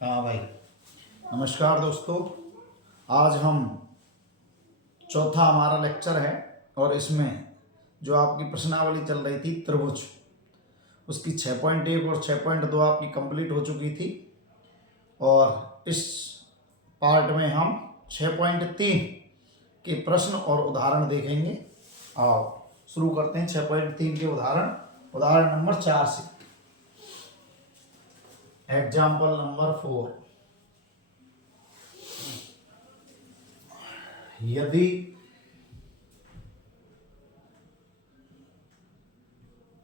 हाँ भाई, नमस्कार दोस्तों। आज हम चौथा हमारा लेक्चर है और इसमें जो आपकी प्रश्नावली चल रही थी त्रिभुज, उसकी 6.1 और 6.2 आपकी कंप्लीट हो चुकी थी। और इस पार्ट में हम 6.3 के प्रश्न और उदाहरण देखेंगे। और शुरू करते हैं 6.3 के उदाहरण नंबर 4 से। Example number 4। यदि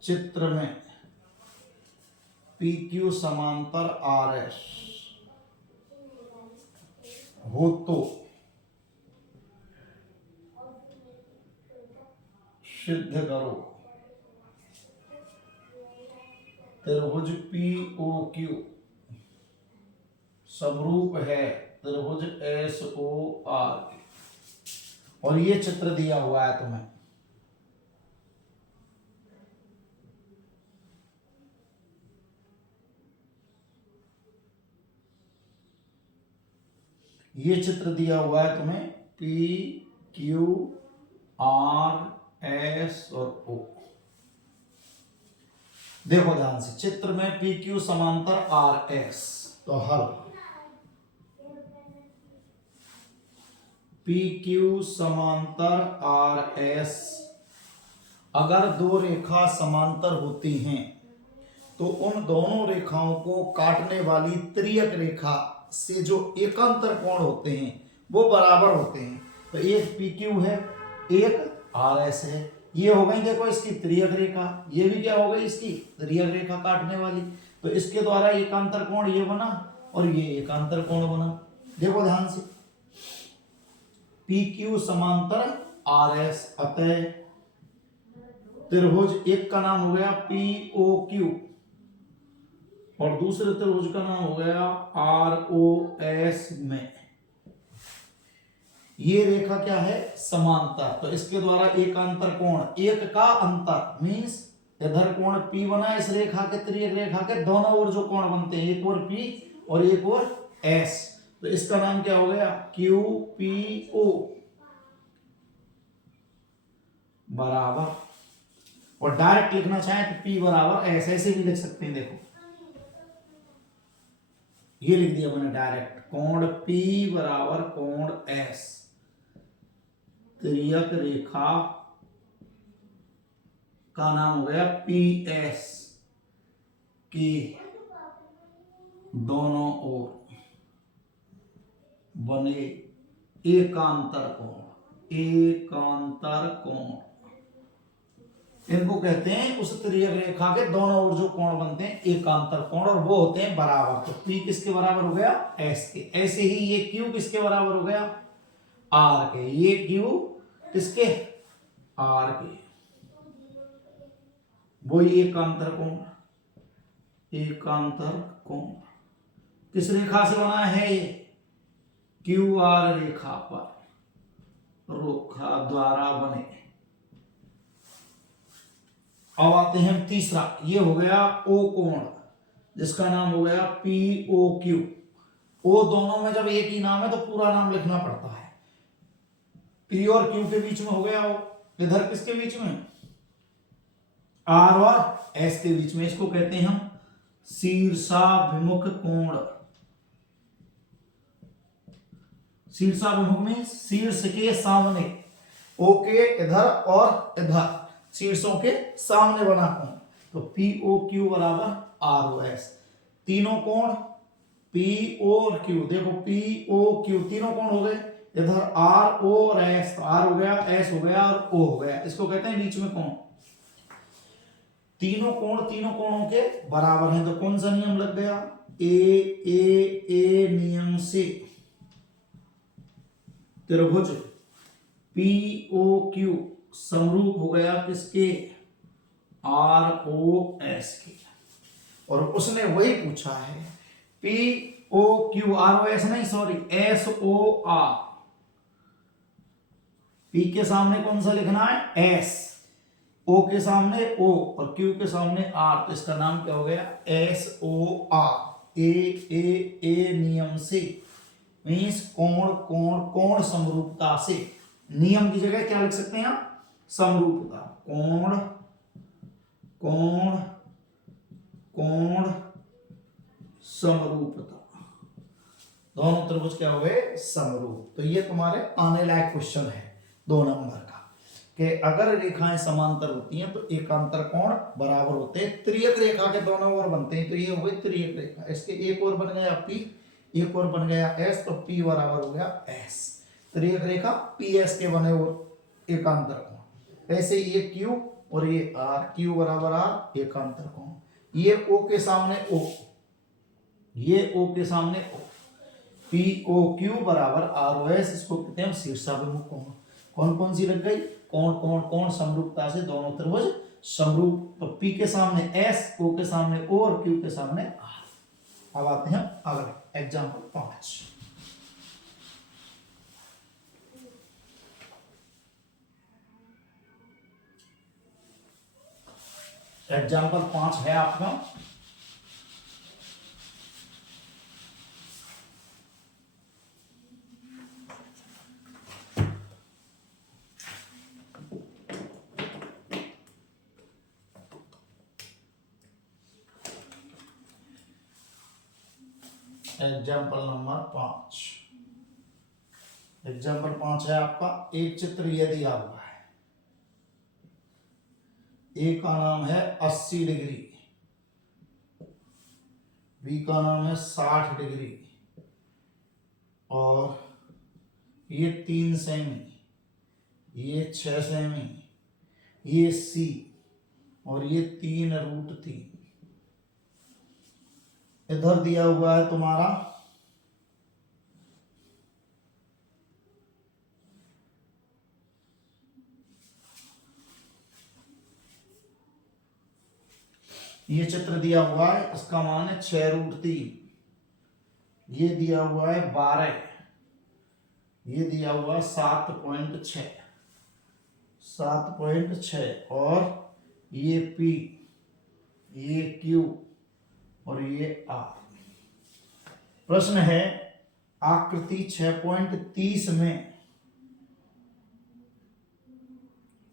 चित्र में PQ समांतर RS हो तो सिद्ध करो त्रिभुज POQ समरूप है त्रिभुज SOR। और ये चित्र दिया हुआ है तुम्हें। ये चित्र दिया हुआ है तुम्हें PQ RS और O। देखो ध्यान से, चित्र में PQ समांतर RS, तो हल PQ समांतर RS। अगर दो रेखा समांतर होती हैं तो उन दोनों रेखाओं को काटने वाली त्रियक रेखा से जो एकांतर कोण होते हैं वो बराबर होते हैं। तो एक PQ है, एक RS है। ये हो गई देखो इसकी त्रियक रेखा, ये भी क्या हो गई इसकी त्रियक रेखा काटने वाली। तो इसके द्वारा एकांतर कोण ये बना और ये एकांतर कोण बना। देखो ध्यान से, PQ समांतर RS, अतः त्रिभुज एक का नाम हो गया POQ और दूसरे त्रिभुज का नाम हो गया ROS में। ये रेखा क्या है समांतर। तो इसके द्वारा एकांतर कोण, एक का अंतर मींस इधर कोण P बना इस रेखा के त्रियक रेखा के दोनों ओर जो कोण बनते हैं, एक और P और एक और S, तो इसका नाम क्या हो गया QPO बराबर। और डायरेक्ट लिखना चाहे तो P बराबर S, ऐसे भी लिख सकते हैं। देखो ये लिख दिया मैंने डायरेक्ट, कोण P बराबर कोण S। त्रियक रेखा का नाम हो गया PS के दोनों ओर बने एकांतर कोण, एकांतर कोण इनको कहते हैं उस त्रियक रेखा के दोनों ओर जो कोण बनते हैं एकांतर कोण, और वो होते हैं बराबर। तो P किसके बराबर हो गया S के। ऐसे ही ये Q किसके बराबर हो गया R के। ये Q किसके R के। वो एकांतर कोण, एकांतर कोण किस रेखा से बना है ये QR रेखा पर रेखा द्वारा बने। अब आते हैं तीसरा, ये हो गया O कोण जिसका नाम हो गया POQ। O दोनों में जब एक ही नाम है तो पूरा नाम लिखना पड़ता है। P और Q के बीच में हो गया O, इधर किसके बीच में R और S के बीच में। इसको कहते हैं हम शीर्षाभिमुख कोण। शीर्षाभिमुख में शीर्ष के सामने, O के इधर और इधर शीर्षों के सामने बना कोण। तो POQ बराबर ROS। तीनों कोण P और Q, देखो POQ तीनों कोण हो गए, इधर R O और S, तो R हो गया, S हो गया और O हो गया। इसको कहते हैं बीच में कोण। तीनों कोणों के बराबर हैं। तो कौन सा नियम लग गया A नियम से त्रिभुज POQ समरूप हो गया किसके ROS के। और उसने वही पूछा है POQ ROS नहीं, सॉरी SOR। P के सामने कौन सा लिखना है S, O के सामने O और Q के सामने R, तो इसका नाम क्या हो गया SOR। ए ए ए नियम से, मीन्स कोण कोण कोण समरूपता से। नियम की जगह क्या लिख सकते हैं आप, समरूपता। कोण कोण कोण समरूपता, दोनों त्रिभुज क्या हुए, समरूप। तो ये तुम्हारे आने लायक क्वेश्चन है 2 नंबर का, कि अगर रेखाएं समांतर होती हैं तो एकांतर कोण बराबर होते हैं। त्रियक रेखा के दोनों ओर बनते हैं, तो ये हो गई त्रियक रेखा। इसके एक ओर बन गया P, एक ओर बन गया S, तो P बराबर हो गया S। त्रियक रेखा PS के बने और एकांतर कोण। ऐसे ये Q और ये R, Q बराबर R, एकांतर कोण। ये O के सामने O, ये O के सामने O, POQ बराबर ROS, इसको कहते हैं शीर्षाभिमुख कोण। कौन कौन सी लग गई, कोण कोण कोण समरूपता से दोनों त्रिभुज समरूप। तो P के सामने S, O के सामने O और Q के सामने R। अब आते हैं अगले एग्जाम्पल 5। एग्जाम्पल 5 है आपका, एग्जाम्पल नंबर 5। एग्जाम्पल 5 है आपका, एक चित्र ये दिया हुआ है। ए का नाम है 80 डिग्री, बी का नाम है 60 डिग्री, और ये 3 सेमी, ये 6 सेमी, ये सी, और ये 3√3। इधर दिया हुआ है तुम्हारा ये चित्र दिया हुआ है, इसका मान है 6√3। ये दिया हुआ है 12, ये दिया हुआ 7.6, 7.6, और ये P, ये Q और ये R। प्रश्न है आकृति 6.30 में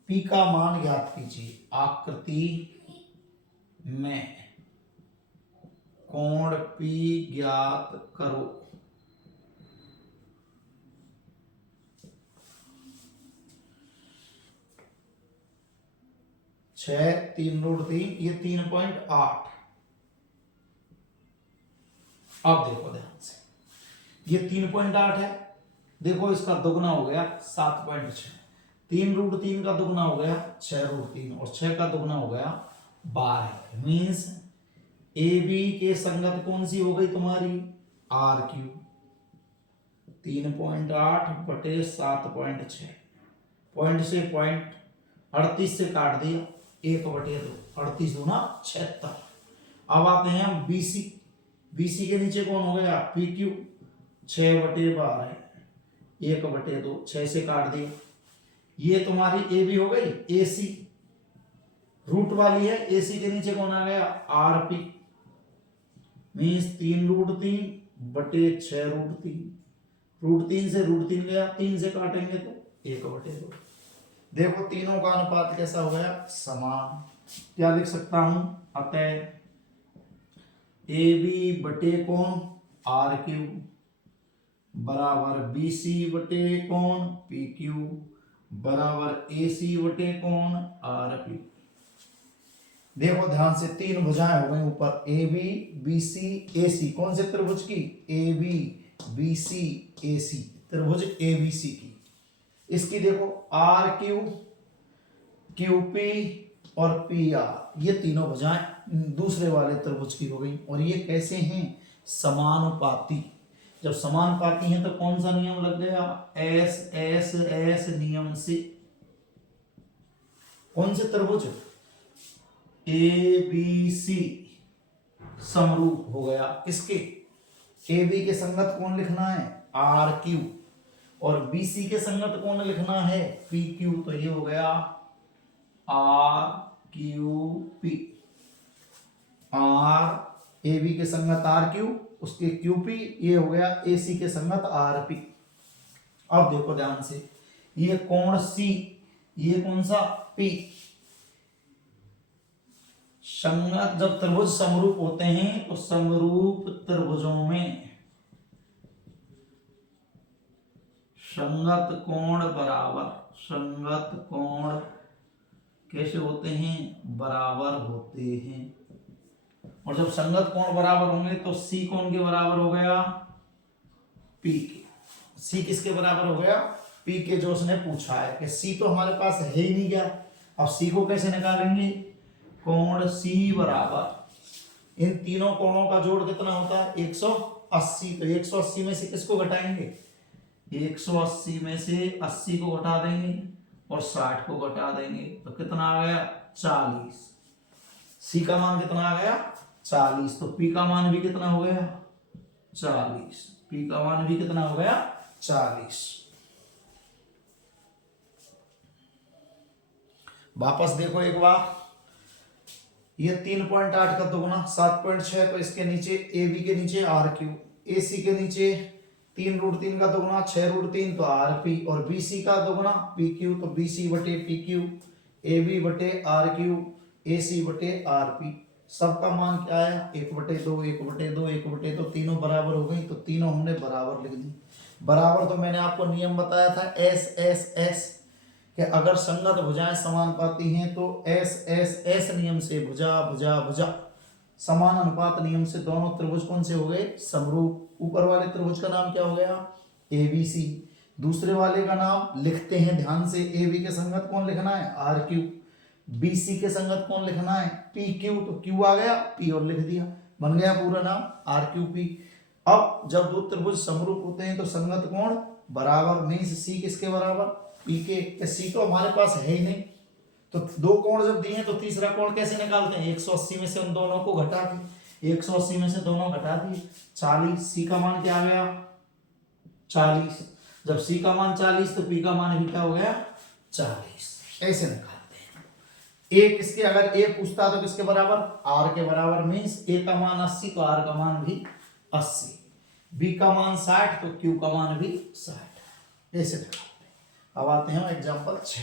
P का मान ज्ञात कीजिए। आकृति में कोण P ज्ञात करो। छह 3√3, ये 3.8। अब देखो ध्यान से, ये 3.8 है, देखो इसका दुगना हो गया 7.6, 3√3 का दुगना हो गया 6√3, और 6 का दुगना हो गया 12। मीन्स ए बी के संगत कौन सी हो गई तुम्हारी, RQ। 3.8 बटे 7.6, पॉइंट से पॉइंट 38 से काट दिया, 1/2, 38 दूना 76। अब आते हैं हम BC। BC के नीचे कौन हो गया, PQ। 6/12, 1/2, 6 से काट दिया। ये तुम्हारी AB हो गई। AC रूट वाली है, AC के नीचे कौन आ गया, RP। मीन्स 3√3 बटे 6√3, √3 से √3 गया, 3 से काटेंगे तो 1/2। देखो तीनों का अनुपात कैसा हो गया, समान। क्या लिख सकता हूं, अतः AB बटे कोण RQ बराबर BC बटे कोण PQ बराबर AC बटे कोण RP। देखो ध्यान से, 3 भुजाएं हो गई ऊपर, AB BC AC। कौन से त्रिभुज की, AB BC AC, त्रिभुज ABC की। इसकी देखो RQ QP और PR, ये तीनों भुजाएं दूसरे वाले त्रिभुज की हो गई। और ये कैसे हैं, समानुपाती। जब समानुपाती हैं तो कौन सा नियम लग गया, S नियम से। कौन से त्रिभुज, ABC समरूप हो गया। किसके, AB के संगत कौन लिखना है, RQ, और BC के संगत कौन लिखना है, PQ। तो ये हो गया RQP, RQP। ए बी के संगत आर क्यू, उसके क्यू पी, ये हो गया ए सी के संगत आर पी। अब देखो ध्यान से, ये कोण सी, ये कौन सा पी, संगत जब त्रिभुज समरूप होते हैं तो समरूप त्रिभुजों में संगत कोण बराबर, संगत कोण कैसे होते हैं, बराबर होते हैं। और जब संगत कोण बराबर होंगे तो सी कोण के बराबर हो गया पी के। सी किसके बराबर हो गया, पी के, जो उसने पूछा है कि सी तो हमारे पास है ही नहीं गया। अब सी को कैसे निकालेंगे, कोण सी बराबर इन तीनों कोणों का जोड़ कितना होता है 180। तो 180 में से किसको घटाएंगे, 180 में से 80 को घटा देंगे और 60 को घटा देंगे तो कितना आ गया 40। सी का मान कितना आ गया 40। तो पी का मान भी कितना हो गया 40। पी का मान भी कितना हो गया 40। वापस देखो एक बार, ये 3.8 का दोगुना 7.6, तो इसके नीचे ए बी के नीचे आर क्यू, ए सी के नीचे 3√3 का दोगुना 6√3 तो आर पी, और बी सी का दोगुना पी क्यू, तो बी सी बटे पी क्यू, ए बी बटे आर क्यू, ए सी बटे आर पी। सबका मान क्या आया 1/2, 1/2, 1/2, तीनों बराबर हो गई। तो तीनों हमने बराबर लिख दी। बराबर तो मैंने आपको नियम बताया था एस एस एस, कि अगर संगत भुजाएं समानुपाती हैं तो एस एस एस नियम से भुजा भुजा भुजा समान अनुपात नियम से दोनों त्रिभुज कौन से हो गए समरूप। ऊपर वाले त्रिभुज का नाम क्या हो गया ए बी सी, दूसरे वाले का नाम लिखते हैं ध्यान से, ए बी के संगत कौन लिखना है आर क्यू, बी सी के संगत कौन लिखना है पी क्यू, तो क्यू आ गया पी और लिख दिया, बन गया पूरा नाम आर क्यू पी। अब जब दो त्रिभुज समरूप होते हैं तो संगत कोण बराबर, मींस सी किसके बराबर पी के। सी तो हमारे पास है ही नहीं, तो दो कोण जब दिए तो तीसरा कोण कैसे निकालते हैं 180 में से उन दोनों को घटा के, 180 में से दोनों घटा दिए 40। सी का मान क्या आ गया 40। जब सी का मान 40 तो पी का मान भी क्या हो गया 40। ऐसे निकालते हैं। ए किसके, अगर ए पूछता तो किसके बराबर आर के बराबर, मींस ए का मान 80 तो आर का मान भी 80, बी का मान 60 तो क्यू का मान भी 60। ऐसे निकालते हैं। अब आते हैं एग्जांपल 6।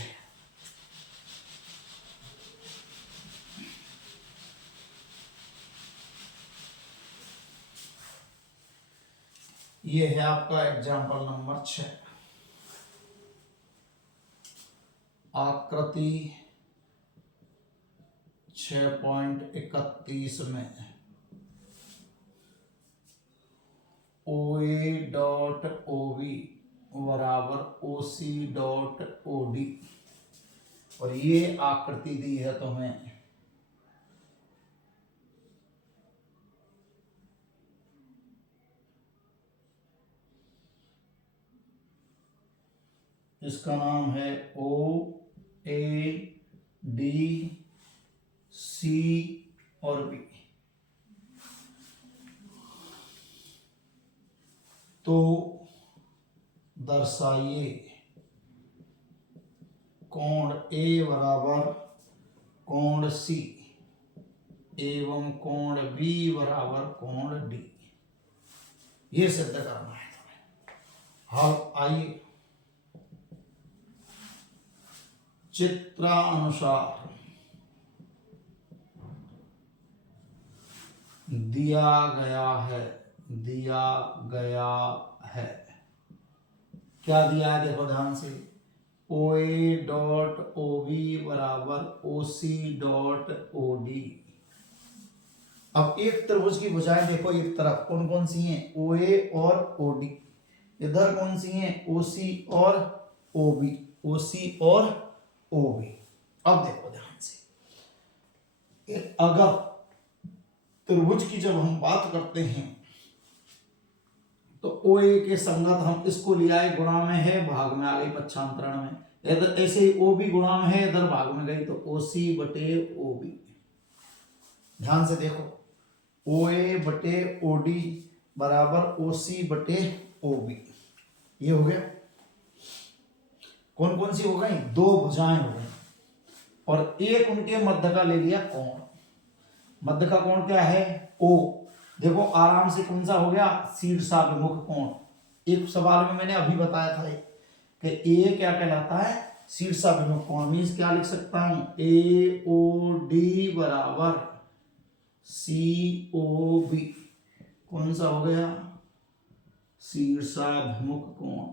ये है आपका एग्जांपल नंबर 6। आकृति 6.31 में OA डॉट OB बराबर OC डॉट OD, और ये आकृति दी है तुम्हें इसका नाम है OAD C और B। तो दर्शाइए कोण A बराबर कोण C एवं कोण B बराबर कोण D। ये सिद्ध करना है तुम्हें। हाँ आइए, चित्रानुसार दिया गया है, दिया गया है, क्या दिया है देखो ध्यान से, OA डॉट OB बराबर OC डॉट OD। अब एक त्रिभुज की भुजाएं देखो, एक तरफ कौन कौन सी हैं OA और OD, इधर कौन सी हैं OC और OB, OC और OB। अब देखो ध्यान से, अगर त्रिभुज की जब हम बात करते हैं तो OA के संगत हम इसको ले आए, गुणा में है भाग में आ गई पक्षांतरण में, इधर ऐसे ही OB गुणा में है इधर भाग में गई तो OC बटे OB। ध्यान से देखो OA बटे OD बराबर OC बटे OB। ये हो गया, कौन कौन सी हो गई दो भुजाएं हो गई, और एक उनके मध्य का ले लिया कोण। मध्य का कोण क्या है O, देखो आराम से कौन सा हो गया, शीर्षाभिमुख कोण। एक सवाल में मैंने अभी बताया था कि ए क्या कहलाता है, शीर्षाभिमुख कोण। मीन्स क्या लिख सकता हूं, ए ओ डी बराबर सी ओ बी, कौन सा हो गया, शीर्षाभिमुख कोण।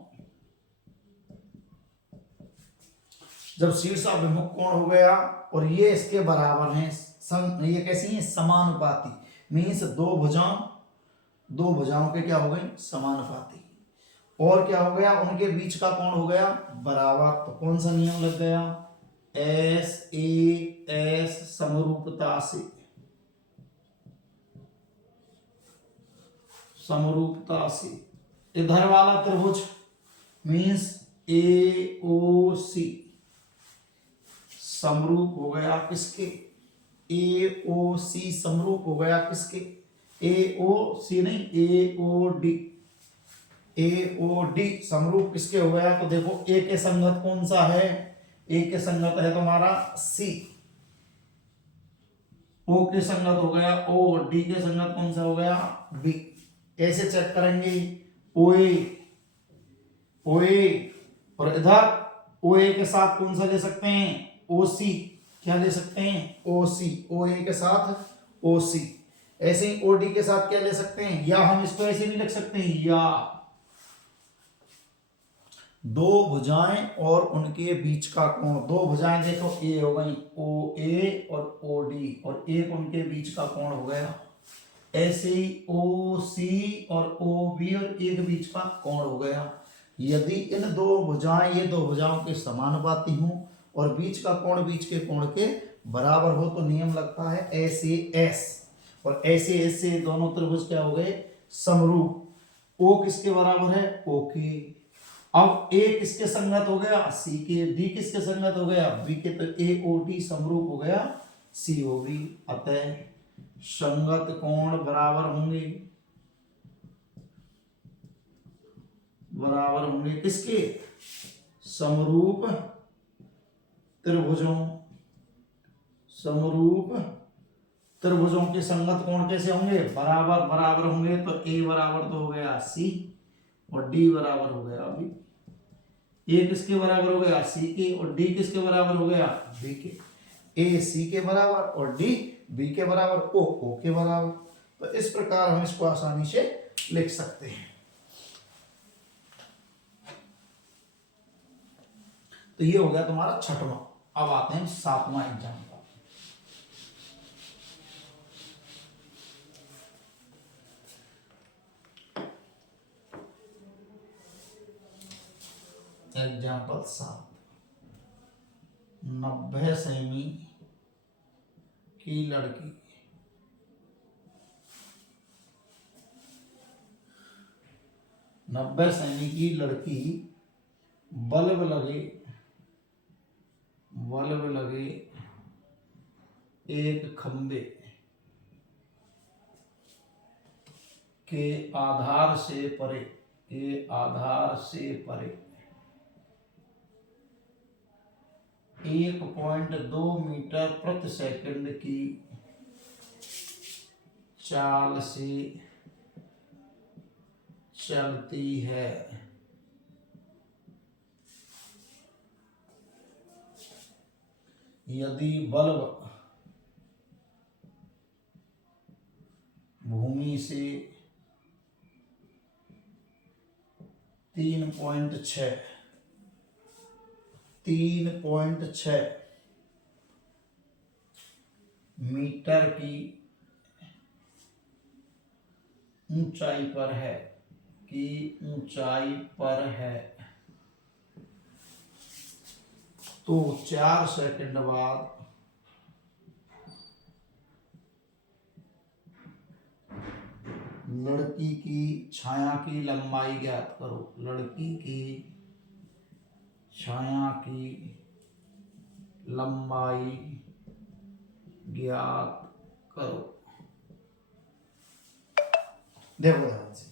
जब शीर्षाभिमुख कोण हो गया और ये इसके बराबर है, ये कैसी है, समानुपाती। मीन्स दो भुजाओं के क्या हो गए, समानुपाती। और क्या हो गया, उनके बीच का कोण हो गया बराबर। तो कौन सा नियम लग गया, एस ए एस समरूपता से, समरूपता से। इधर वाला त्रिभुज मीन्स ए ओ सी समरूप हो गया किसके, ए ओ सी समरूप हो गया किसके, ए ओ सी नहीं, ए ओ डी, ए ओ डी समरूप किसके हो गया। तो देखो ए के संगत कौन सा है, ए के संगत है तुम्हारा सी, ओ के संगत हो गया ओ, डी के संगत कौन सा हो गया बी। कैसे चेक करेंगे, ओए ओए, और इधर ओए के साथ कौन सा ले सकते हैं, ओ सी। क्या ले सकते हैं, ओ सी, ओ ए के साथ ओ सी। ऐसे ही ओ डी के साथ क्या ले सकते हैं, या हम इसको ऐसे भी लिख सकते हैं, या दो भुजाएं और उनके बीच का कोण। दो भुजाएं देखो ए हो गई, ओ ए और ओ डी, और एक उनके बीच का कोण हो गया। ऐसे ही ओ सी और ओ बी और एक बीच का कोण हो गया। यदि इन दो भुजाएं, ये दो भुजाओं के समानुपाती हों और बीच का कोण बीच के कोण के बराबर हो, तो नियम लगता है ऐसे एस, और ऐसे एस से दोनों त्रिभुज क्या हो गए, समरूप। ओ किसके बराबर है, ओ के। अब ए किसके संगत हो गया, सी के। डी किसके संगत हो गया, बी के। तो ए ओ डी समरूप हो गया सी ओ बी। अतः संगत कोण बराबर होंगे, बराबर होंगे किसके, समरूप त्रिभुजों। समरूप त्रिभुजों के संगत कोण कैसे होंगे, बराबर बराबर होंगे। तो ए बराबर तो हो गया सी और डी बराबर हो गया बी। ए किसके बराबर हो गया, सी के, और डी किसके बराबर हो गया, बी के। ए सी के बराबर और डी बी के बराबर, ओ के बराबर। तो इस प्रकार हम इसको आसानी से लिख सकते हैं। तो ये हो गया तुम्हारा छठवां। अब आते हैं सातवां एग्जाम्पल। एग्जाम्पल 7। 90 सेमी की लड़की 90 सेमी की लड़की बल्ब लगे एक खंबे के आधार से परे 1.2 मीटर प्रति सेकंड की चाल से चलती है। यदि बल्ब भूमि से 3.6 मीटर की ऊंचाई पर है तो 4 सेकंड बाद लड़की की छाया की लंबाई ज्ञात करो। लड़की की छाया की लंबाई ज्ञात करो। देखो ध्यान से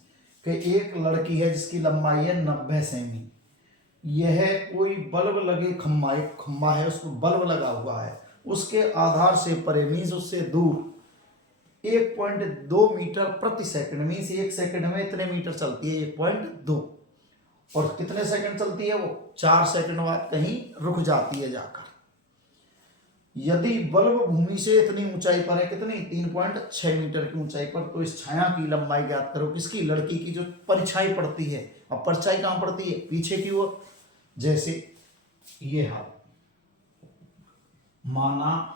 कि एक लड़की है जिसकी लंबाई है 90 सेमी। यह कोई बल्ब लगे खंबा है, उसको बल्ब लगा हुआ है, उसके आधार से परे मीन्स उससे दूर 1.2 मीटर प्रति सेकंड में, इस 1 सेकंड में इतने मीटर चलती है 1.2। और कितने सेकंड चलती है वो? 4 सेकंड बाद कहीं रुक जाती है जाकर। यदि बल्ब भूमि से इतनी ऊंचाई पर है, कितनी? 3.6 मीटर की ऊंचाई पर, तो इस छाया की लंबाई ज्ञात करो। किसकी? लड़की की जो परछाई पड़ती है। अब परछाई कहां पड़ती है? पीछे की ओर। जैसे ये हाल, माना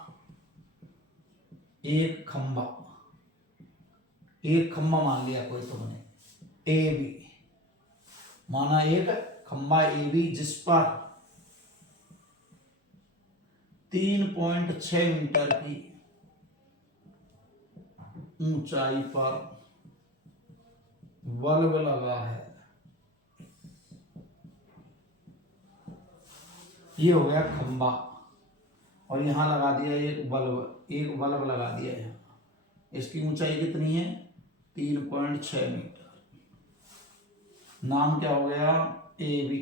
एक खंभा मान लिया कोई तुमने, ए बी, माना एक खंभा ए बी जिस पर 3.6 मीटर की ऊंचाई पर बल्ब लगा है। ये हो गया खंभा, और यहां लगा दिया एक बल्ब लगा दिया है। इसकी ऊंचाई कितनी है? 3.6 मीटर। नाम क्या हो गया? A B.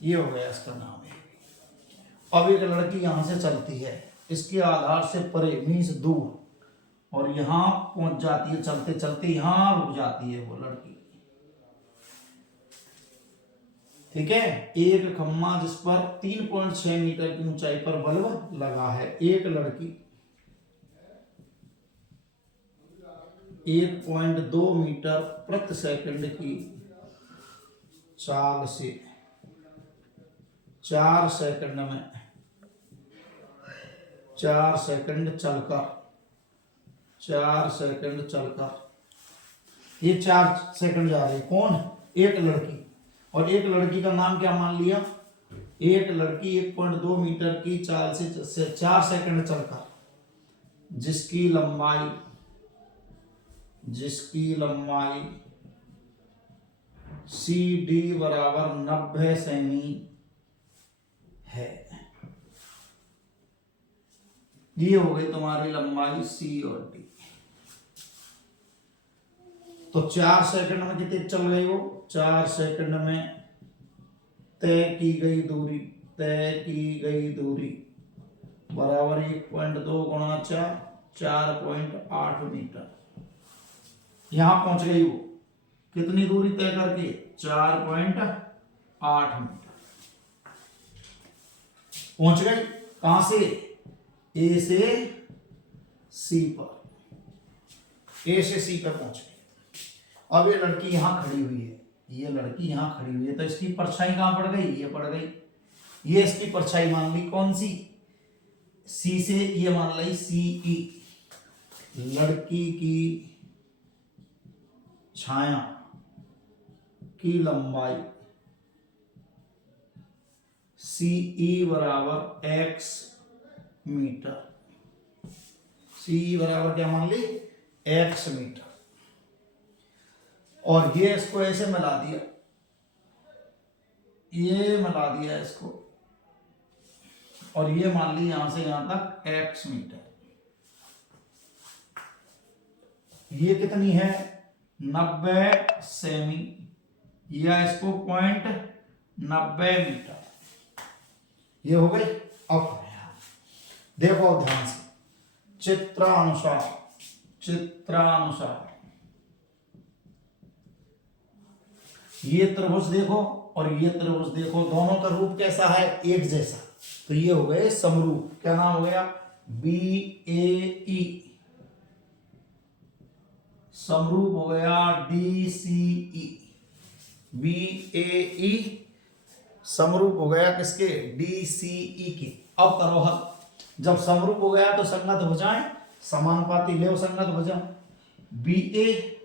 ये हो गया इसका नाम ए बी। अब एक लड़की यहां से चलती है, इसके आधार से परे मीन्स दूर, और यहां पहुंच जाती है, चलते चलते यहां रुक जाती है वो लड़की। ठीक है, एक खम्मा जिस पर 3.6 मीटर की ऊंचाई पर बल्ब लगा है। एक लड़की 1.2 मीटर प्रति सेकंड की चाल से 4 सेकंड चलकर ये 4 सेकंड जा रही है। कौन? एक लड़की। और एक लड़की का नाम क्या मान लिया? एक लड़की 1.2 मीटर की चाल से 4 सेकंड चलकर जिसकी लंबाई सी डी बराबर 90 सेमी है। ये हो गई तुम्हारी लंबाई सी और डी। तो 4 सेकंड में कितनी चल गई वो? 4 सेकंड में तय की गई दूरी बराबर 1.2 गुणा 4, 4.8 मीटर। यहां पहुंच गई वो, कितनी दूरी तय करके? 4.8 मीटर पहुंच गई। कहां से? ए से सी पर, ए से सी पर पहुंच गई। अब ये लड़की यहां खड़ी हुई है, तो इसकी परछाई कहां पड़ गई? ये पड़ गई। ये इसकी परछाई मान ली, कौन सी? सी से ये मान ली सी ई। लड़की की छाया की लंबाई सी ई बराबर एक्स मीटर। सी ई बराबर क्या मान ली? X metre. और ये इसको ऐसे मिला दिया, इसको, और ये मान ली यहां से यहां तक एक्स मीटर। ये कितनी है? 90 सेमी, या इसको 0.90 मीटर। ये हो गई। अब देखो ध्यान से, चित्रानुसार ये त्रिभुज देखो और ये त्रिभुज देखो, दोनों का रूप कैसा है? एक जैसा। तो ये हो गए समरूप। क्या नाम हो गया? बी ए ई। समरूप हो गया डी सी ई। बी ए ई समरूप हो गया किसके? डी सी ई के। अब करो हल। जब समरूप हो गया तो संगत भुजाएं समानुपाती ले संगत भुजा। बी ए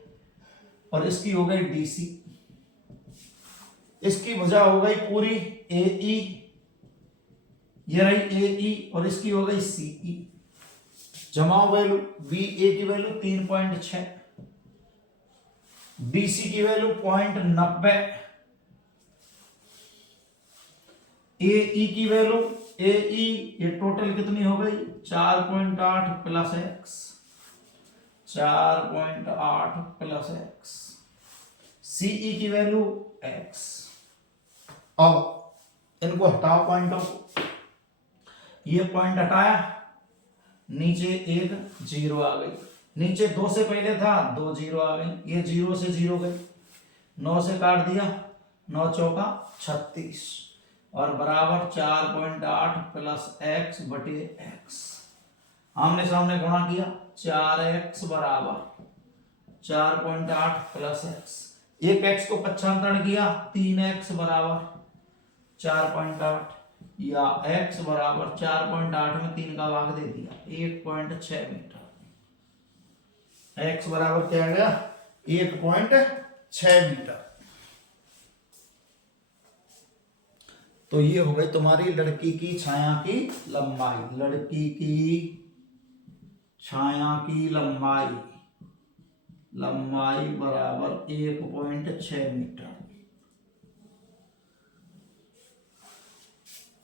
और इसकी हो गई डी सी, इसकी भुजा हो गई पूरी ए ई, ये रही ए ई, और इसकी हो गई सी ई। जमाओ वैल्यू, बी ए की वैल्यू 3.6, डी सी की वैल्यू 0.90, ए ई की वैल्यू, ए ई ये टोटल कितनी हो गई? 4.8 plus x, 4.8 plus x. CE की वैल्यू एक्स। अब इनको हटाओ पॉइंटों को, ये पॉइंट हटाया, नीचे एक जीरो आ गई, नीचे 2 से पहले था 2 जीरो आ गई, ये 0 से 0 गई, 9 से काट दिया, 9 चौका 36 और बराबर 4.8 प्लस एक्स बटे एक्स। आमने सामने गुणा किया, 4x बराबर 4.8 प्लस एक्स, एक एक्स को पक्षांतरण किया, 3x बराबर 4.8 या x बराबर 4.8 में 3 का भाग दे दिया 1.6 मीटर। x बराबर क्या आ गया 1.6 मीटर। तो ये हो गई तुम्हारी लड़की की छाया की लंबाई, लड़की की छाया की लंबाई, लंबाई बराबर 1.6 मीटर।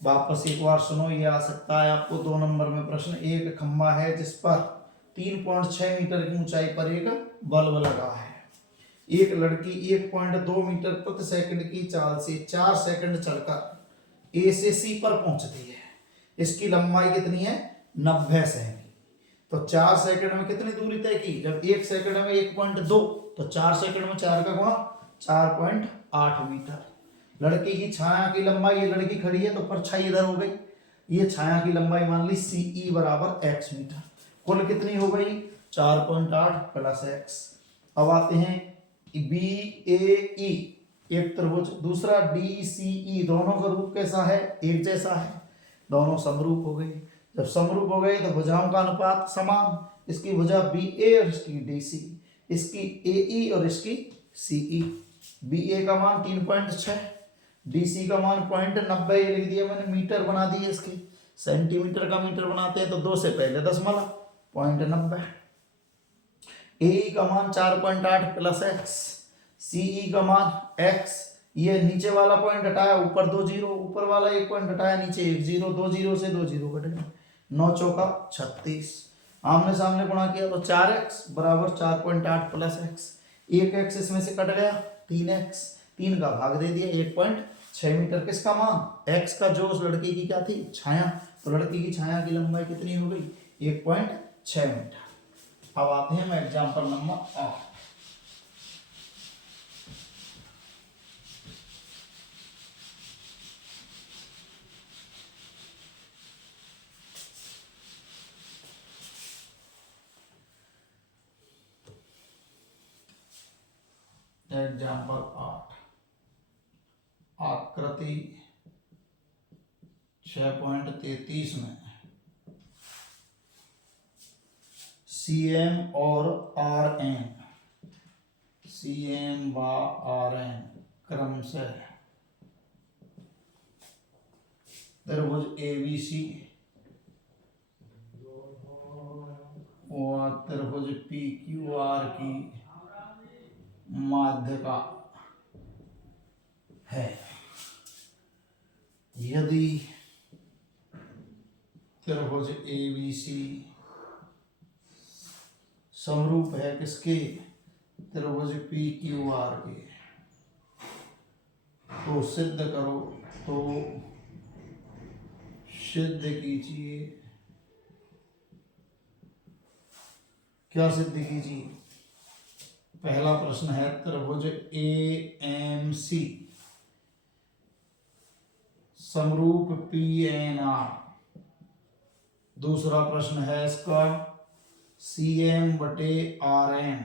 वापस एक बार सुनो, ये आ सकता है आपको 2 नंबर में प्रश्न। एक खंभा है जिस पर 3.6 मीटर की ऊंचाई पर एक बल्ब लगा है। एक लड़की 1.2 मीटर प्रति सेकंड की चाल से 4 सेकंड चलकर ए से सी पर पहुंचती है। इसकी लंबाई कितनी है 90 सेकंड। तो 4 सेकंड में कितनी दूरी तय की, जब 1 सेकंड में 1.2 तो 4 सेकंड में 4 का गुणा 4.8 मीटर। लड़की की छाया की लंबाई, ये लड़की खड़ी है तो परछाई इधर हो गई, ये छाया की लंबाई मान ली CE बराबर x मीटर। कुल कितनी हो गई 4.8 प्लस x। अब आते हैं BAE एक त्रिभुज, दूसरा DCE, दोनों का रूप कैसा है एक जैसा है, दोनों समरूप हो गए। जब समरूप हो गए तो भुजाओं का अनुपात समान, इसकी भुजा BA और इसकी DC, इसकी AE और इसकी CE। BA का मान 3.6, DC का मान 0.90 लिख दिया मैंने, मीटर बना दिए इसके, सेंटीमीटर का मीटर बनाते हैं तो 2 से पहले दशमलव 0.90। AE का मान 4.8 प्लस x, CE का मान x, ये नीचे वाला पॉइंट हटाया ऊपर 2 जीरो, ऊपर वाला एक पॉइंट हटाया नीचे 1 जीरो, 2 जीरो से 2 जीरो कट गए, 9 चौका 36। आमने सामने गुणा किया तो 4x बराबर 4.8 प्लस x, एक x इसमें से कट गया 3x, 3 का भाग दे दिया 1.6 मीटर। किसका मान x का, जो उस लड़की की क्या थी छाया, तो लड़की की छाया की लंबाई कितनी हो गई 1.6 मीटर। अब आते हैं एग्जाम्पल नंबर 8। एग्जाम्पल 8, आकृति 6.33 में CM और RN, CM व RN क्रमशः त्रिभुज ABC व त्रिभुज PQR की माध्यिका है। यदि त्रिभुज ABC समरूप है किसके, त्रिभुज PQR के, तो सिद्ध करो, तो सिद्ध कीजिए। क्या सिद्ध कीजिए, पहला प्रश्न है त्रिभुज AMC समरूप PNR। दूसरा प्रश्न है इसका CM बटे RN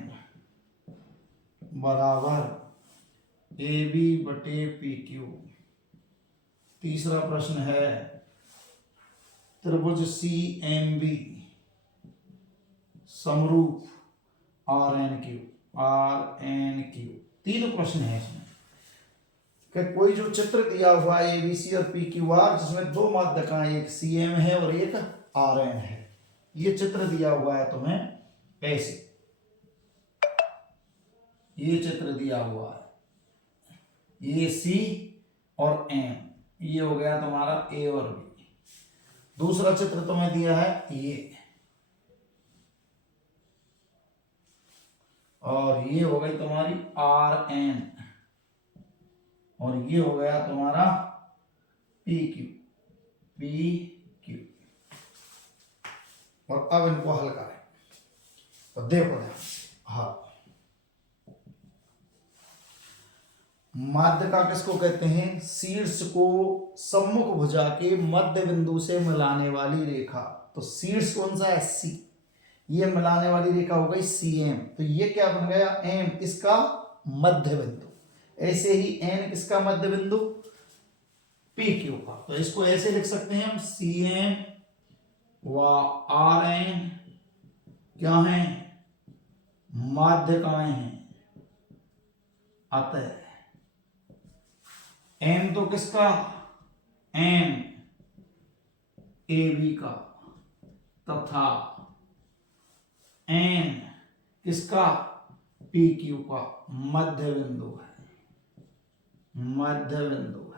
बराबर AB बटे PQ। तीसरा प्रश्न है त्रिभुज CMB समरूप RNQ। तीन प्रश्न है इसमें कि कोई जो चित्र दिया हुआ है ABC और PQR, जिसमें दो माध्यिकाएं, एक CM है और एक RN है, ये चित्र दिया हुआ है तुम्हें ऐसे, ये चित्र दिया हुआ है, ये C और M, ये हो गया तुम्हारा A और B। दूसरा चित्र तुम्हें दिया है ये, और ये हो गई तुम्हारी RN, और ये हो गया तुम्हारा PQ। और अब इनको हल करें। तो देखो ध्यान से, हाँ, माध्य का किसको कहते हैं? शीर्ष को सम्मुख भुजा के मध्य बिंदु से मिलाने वाली रेखा। तो शीर्ष कौन सा है? सी, ये मिलाने वाली रेखा हो गई सी एम। तो ये क्या बन गया? एम इसका मध्य बिंदु। ऐसे ही एन किसका मध्य बिंदु? पी क्यू का। तो इसको ऐसे लिख सकते हैं हम, सी एम व आर एन क्या है? माध्यिकाएं हैं। अतः एम तो किसका? एम ए बी का, तथा एन किसका? पी क्यू का मध्य बिंदु है, मध्य बिंदु है।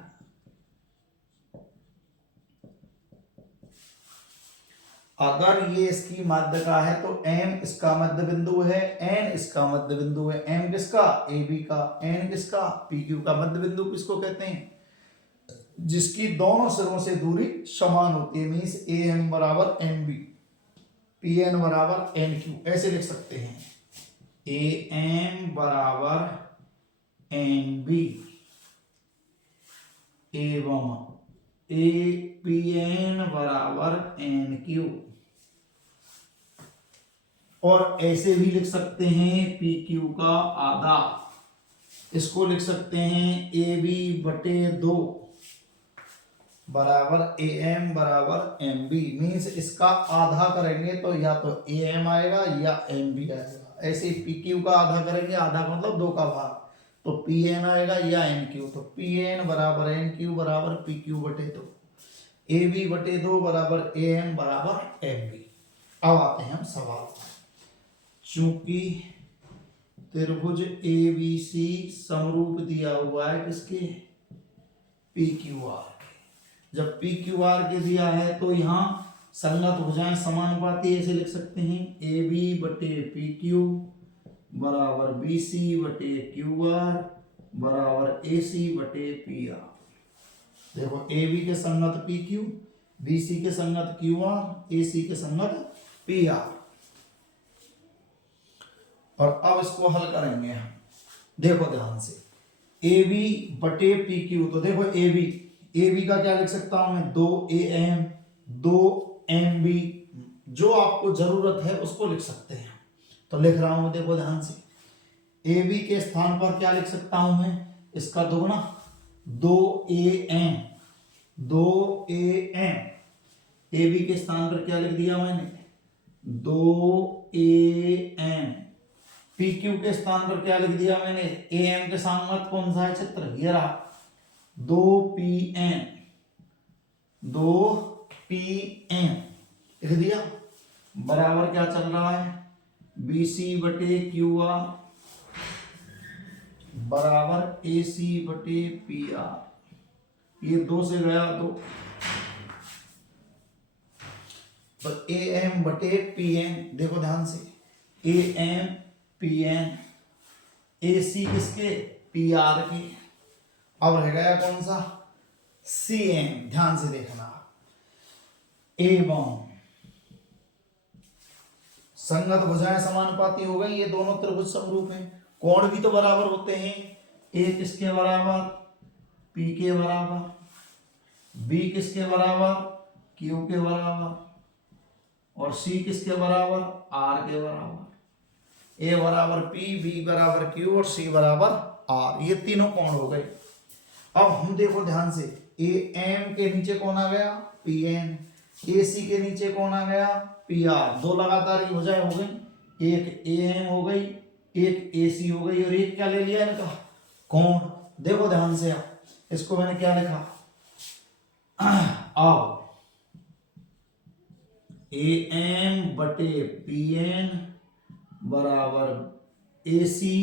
अगर ये इसकी माध्यिका है तो एम इसका मध्य बिंदु है, एन इसका मध्य बिंदु है। एम किसका? ए बी का। एन किसका? पी क्यू का। मध्य बिंदु किसको कहते हैं? जिसकी दोनों सिरों से दूरी समान होती है। मीन्स ए एम बराबर एम बी, पी एन बराबर एन क्यू। ऐसे लिख सकते हैं, ए एम बराबर एन बी एवं ए पी एन बराबर एन क्यू। और ऐसे भी लिख सकते हैं, पी क्यू का आधा, इसको लिख सकते हैं ए बी बटे 2 बराबर ए एम बराबर एम बी। मीन्स इसका आधा करेंगे तो या तो ए एम आएगा या एम बी आएगा। ऐसे ही पी क्यू का आधा करेंगे, आधा का मतलब 2 का भाग, तो पी एन आएगा या एन क्यू। तो पी एन बराबर एन क्यू बराबर पी क्यू बटे 2, ए बी बटे 2 बराबर ए एम बराबर एम बी। अब आते हैं हम सवाल पर। चूंकि त्रिभुज ए बी सी समरूप दिया हुआ है किसके? पी क्यू आर के। जब पी क्यू आर के दिया है तो यहाँ संगत भुजाएं समानुपाती ऐसे लिख सकते हैं, ए बी बटे पी क्यू बराबर बी सी बटे क्यू आर बराबर ए सी बटे पी आर। देखो, ए बी के संगत पी क्यू, बी सी के संगत क्यू आर, ए सी के संगत पी आर। और अब इसको हल करेंगे हम। देखो ध्यान से, ए बी बटे पी क्यू। तो देखो ए बी का क्या लिख सकता हूं मैं? 2 ए एम 2 एम बी। जो आपको जरूरत है उसको लिख सकते हैं। तो लिख रहा हूं, देखो ध्यान से, ए बी के स्थान पर क्या लिख सकता हूं मैं? इसका दोगुना 2 A M 2 A M. A B के स्थान पर क्या लिख दिया मैंने? 2 ए एम। पी क्यू के स्थान पर क्या लिख दिया मैंने? ए एम के संगत कौन सा है चित्र? ये रहा, 2 पी एन 2 पी एन लिख दिया। बराबर क्या चल रहा है? बी सी बटे क्यू आर बराबर ए सी बटे पी आर। ये 2 से गया 2, तो ए एम बटे पी एन। देखो ध्यान से, A M P N, A C किसके? पी आर के। अब रह गया कौन सा? C M. ध्यान से देखना, एवं संगत भुजाएं समानुपाती हो गई। ये दोनों त्रिभुज समरूप हैं, कोण भी तो बराबर होते हैं। ए किसके बराबर? पी के बराबर। बी किसके बराबर? क्यू के बराबर। और सी किसके बराबर? आर के बराबर। ए बराबर पी, बी बराबर क्यू और सी बराबर आर। ये तीनों कोण हो गए। अब हम देखो ध्यान से, ए एम के नीचे कौन आ गया? P N. ए सी के नीचे कौन आ गया? P R. 2 लगातार की भुजाएं हो गई, एक ए एम हो गई, एक ए सी हो गई, और एक क्या ले लिया इनका? कोण। देखो ध्यान से, इसको मैंने क्या लिखा? अब ए एम बटे पी एन बराबर ए सी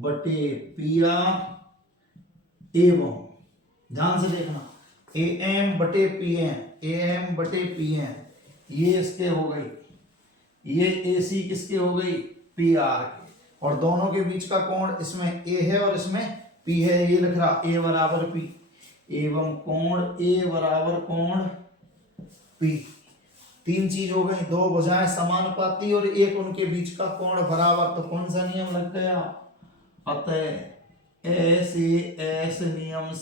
बटे पी आर एवं, ध्यान से देखना, ए एम बटे पी एन, ए एम बटे पी एन, ये इसके हो गई, ये ए सी किसके हो गई? पी आर के। और दोनों के बीच का कोण, इसमें ए है और इसमें पी है, ये लिख रहा ए बराबर पी, एवं कोण ए बराबर कोण पी। तीन चीज हो गई, दो भुजाएं समानुपाती और एक उनके बीच का कोण बराबर। तो कौन सा नियम लग गया? अतः एस नियम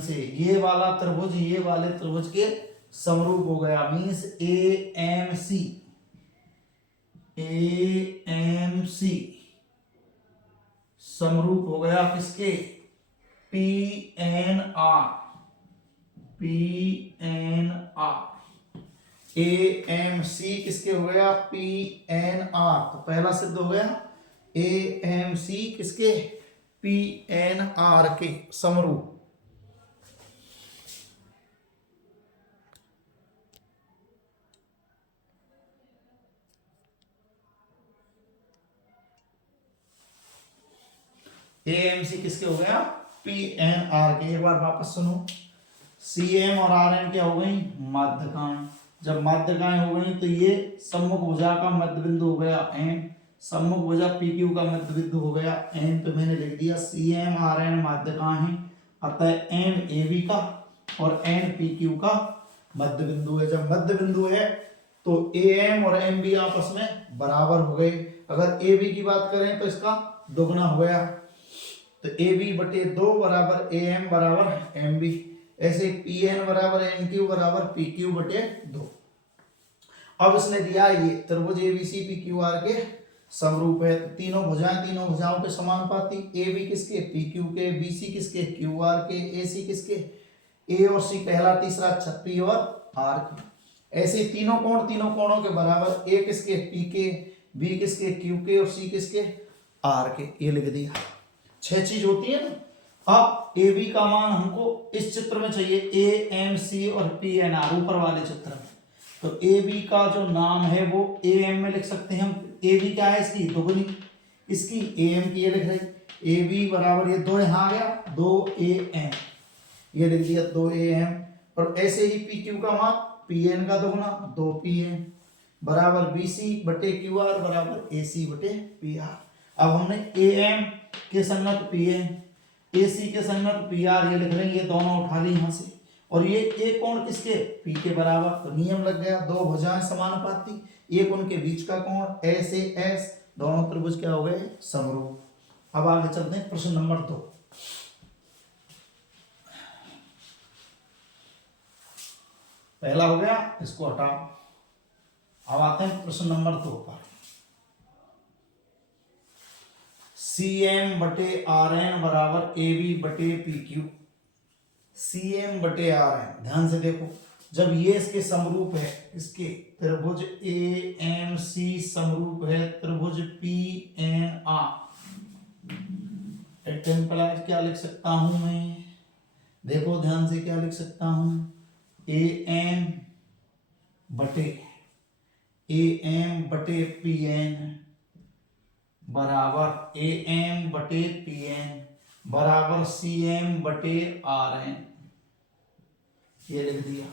से ये वाला त्रिभुज ये वाले त्रिभुज के समरूप हो गया। मीन्स ए एम सी समरूप हो गया किसके? P N R. A M C किसके हो गया? P N R. तो पहला सिद्ध हो गया ए एम सी किसके? पी एन आर के समरूप। ए एम सी किसके हो गया? पी एन आर के। एक बार वापस सुनो, सी एम और आर एन क्या हो गई? माध्यकाएं। जब माध्यकाएं हो गई तो ये सम्मुख भुजा का मध्य बिंदु हो गया एन, सम्मुख भुजा पी क्यू का मध्य बिंदु हो गया एन। तो मैंने लिख दिया सी एम आर एन माध्यकाएं हैं, अतः एम ए बी का और एन पी क्यू का मध्य बिंदु है। जब मध्य बिंदु है तो ए एम और एम बी आपस में बराबर हो गए। अगर ए बी की बात करें तो इसका दोगुना हो गया, तो ए बी बटे 2 बराबर ए एम बराबर एम बी। ऐसे पी एन बराबर एन क्यू बराबर पी क्यू बटे 2। अब इसने दिया ये त्रिभुज एबीसी पी क्यू आर के समरूप है। तो तीनों भुजाओं के समानुपाती। ए बी किसके? पी क्यू के। बी सी किसके? क्यू आर के। ए सी किसके? ए और सी पहला तीसरा, पी और आर के। ऐसे तीनों कोणों के बराबर। ए किसके? पी के, बी किसके? क्यू के और सी किसके? आर के। ये लिख दिया। 6 चीज होती है ना। अब ए बी का मान हमको इस चित्र में चाहिए, ए एम सी और पी एन आर ऊपर वाले चित्र में। तो ए बी का जो नाम है वो ए एम में लिख सकते हैं हम। ए बी क्या है? इसकी दोगुनी, इसकी ए एम की। ये लिख रही ए बी बराबर, ये 2 यहाँ आ गया, 2 ए एम, ये लिख दिया 2 ए एम। और ऐसे ही पी क्यू का मान पी एन का दोगुना 2 पी एन बराबर बी सी बटे क्यू आर बराबर ए सी बटे पी आर। अब हमने ए एम के संगत पी एन, ए सी के संगत पी आर ये लिख रहे हैं, ये दोनों उठा ली यहां से। और ये ए कोण किसके? पी के बराबर। तो नियम लग गया, दो भुजाएं समानुपाती, एक उनके बीच का कोण एस ए एस, दोनों त्रिभुज क्या हो गए? समरूप। अब आगे चलते हैं प्रश्न नंबर 2। पहला हो गया, इसको हटाओ। अब आते हैं प्रश्न नंबर 2 पर। सी एम बटे आर एन बराबर ए बी बटे पी क्यू। सी एम बटे आर एन, ध्यान से देखो, जब ये इसके समरूप है, इसके त्रिभुज ए एम सी समरूप है त्रिभुज पी एन आर, टेम्पलाइज क्या लिख सकता हूं मैं? देखो ध्यान से, क्या लिख सकता हूं? ए एम बटे पी एन बराबर ए एम बटे पी एन बराबर सी एम बटे आर एन। ये लिख दिया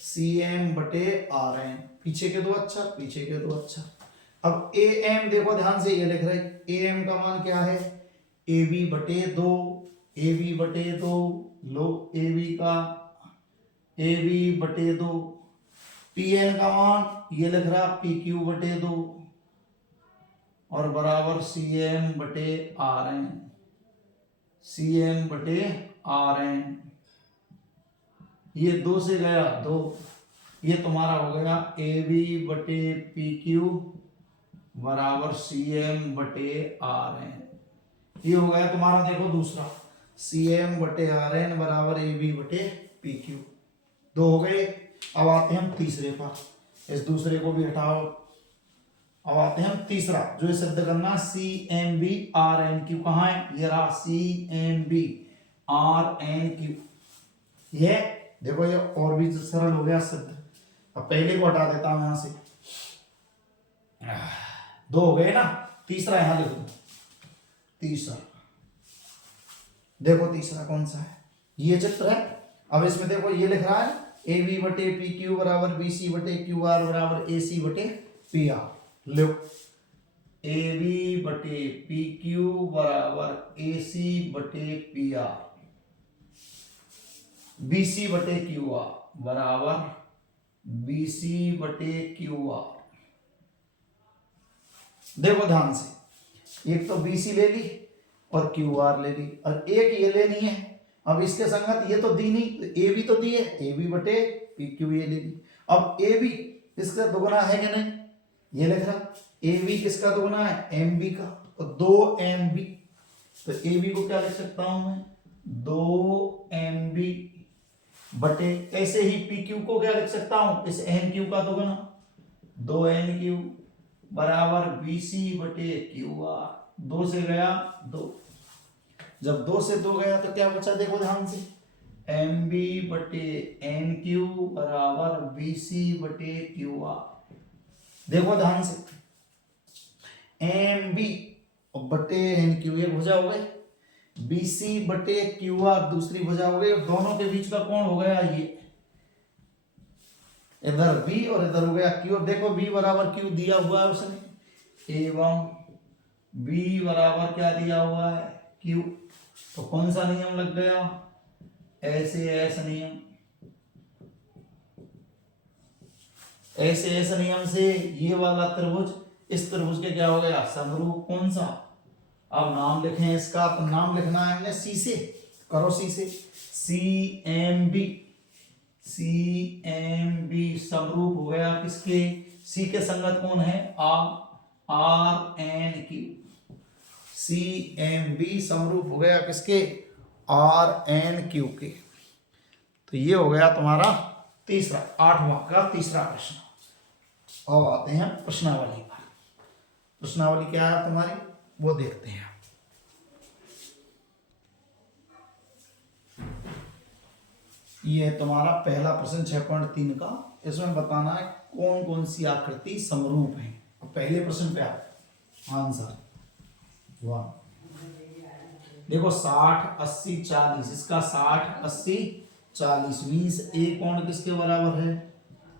सी एम बटे आर एन। पीछे के दो अच्छा, पीछे के दो अच्छा। अब ए एम देखो ध्यान से, ये लिख रहे, ए एम का मान क्या है? ए बी बटे 2, ए बी बटे 2, लो ए बी बटे 2। पी एन का मान ये लिख रहा पी क्यू बटे 2 और बराबर सी एम बटे आर एन, सी एम बटे आर एन। ये 2 से गया 2, ये तुम्हारा हो गया ए बी बटे पी क्यू बराबर सी एम बटे आर एन। ये हो गया तुम्हारा, देखो दूसरा, सी एम बटे आर एन बराबर ए बी बटे पी क्यू। 2 हो गए। अब आते हैं हम तीसरे पर, इस दूसरे को भी हटाओ। अब आते हैं हम तीसरा, जो ये सिद्ध करना, C M B R N Q. कहाँ है? ये रहा, C M B R N Q. ये देखो, ये और भी सरल हो गया सिद्ध। अब पहले को हटा देता हूं यहां से। 2 हो गए ना, तीसरा यहां लिख दो। तीसरा देखो, तीसरा कौन सा है? ये चित्र है। अब इसमें देखो, ये लिख रहा है ए बी बटे पी क्यू बराबर बी सी बटे क्यू आर बराबर ए सी बटे पी आर। लो, ए बी बटे पी क्यू बराबर ए सी बटे पी आर। BC बटे QR बराबर BC बटे QR। देखो ध्यान से, एक तो BC ले ली और QR ले ली, और एक ये लेनी है। अब इसके संगत ये तो दी नहीं, तो AB तो दी है, AB बटे PQ ये ले ली। अब AB इसका दुगना है कि नहीं, ये लिख रहा, AB किसका दुगना है, MB का, तो 2MB। तो AB को क्या लिख सकता हूं मैं, 2MB बटे, ऐसे ही PQ को क्या लिख सकता हूं, इस NQ का दुगना, 2NQ बराबर BC बटे QR। 2 से गया 2, जब 2 से 2 गया तो क्या बचा, देखो ध्यान से, MB बटे NQ बराबर BC बटे QR। देखो ध्यान से, MB बटे NQ एक भुजा हो गई, BC बटे QR दूसरी भुजा हो गई, और दोनों के बीच का कोण हो गया ये, इधर B और इधर हो गया Q। देखो B बराबर Q दिया हुआ है उसने, एवं B बराबर क्या दिया हुआ है, Q। तो कौन सा नियम लग गया, ऐसे ऐसे नियम, ऐसे ऐसे नियम से ये वाला त्रिभुज इस त्रिभुज के क्या हो गया, समरूप। कौन सा, अब नाम लिखें इसका, तो नाम लिखना है हमने C से, करो C से, CMB। CMB समरूप हो गया किसके, C के संगत कौन है, RNQ। CMB समरूप हो गया किसके, RNQ के। तो ये हो गया तुम्हारा तीसरा, 8वां का तीसरा प्रश्न। अब आते हैं प्रश्नावली पर। प्रश्नावली क्या है तुम्हारी, वो देखते हैं। ये है तुम्हारा पहला प्रश्न 6.3 का। इसमें बताना है कौन कौन सी आकृति समरूप है। पहले प्रश्न पे आंसर 1। देखो 60 80 40, इसका 60 80 40 मीन्स ए कोण किसके बराबर है,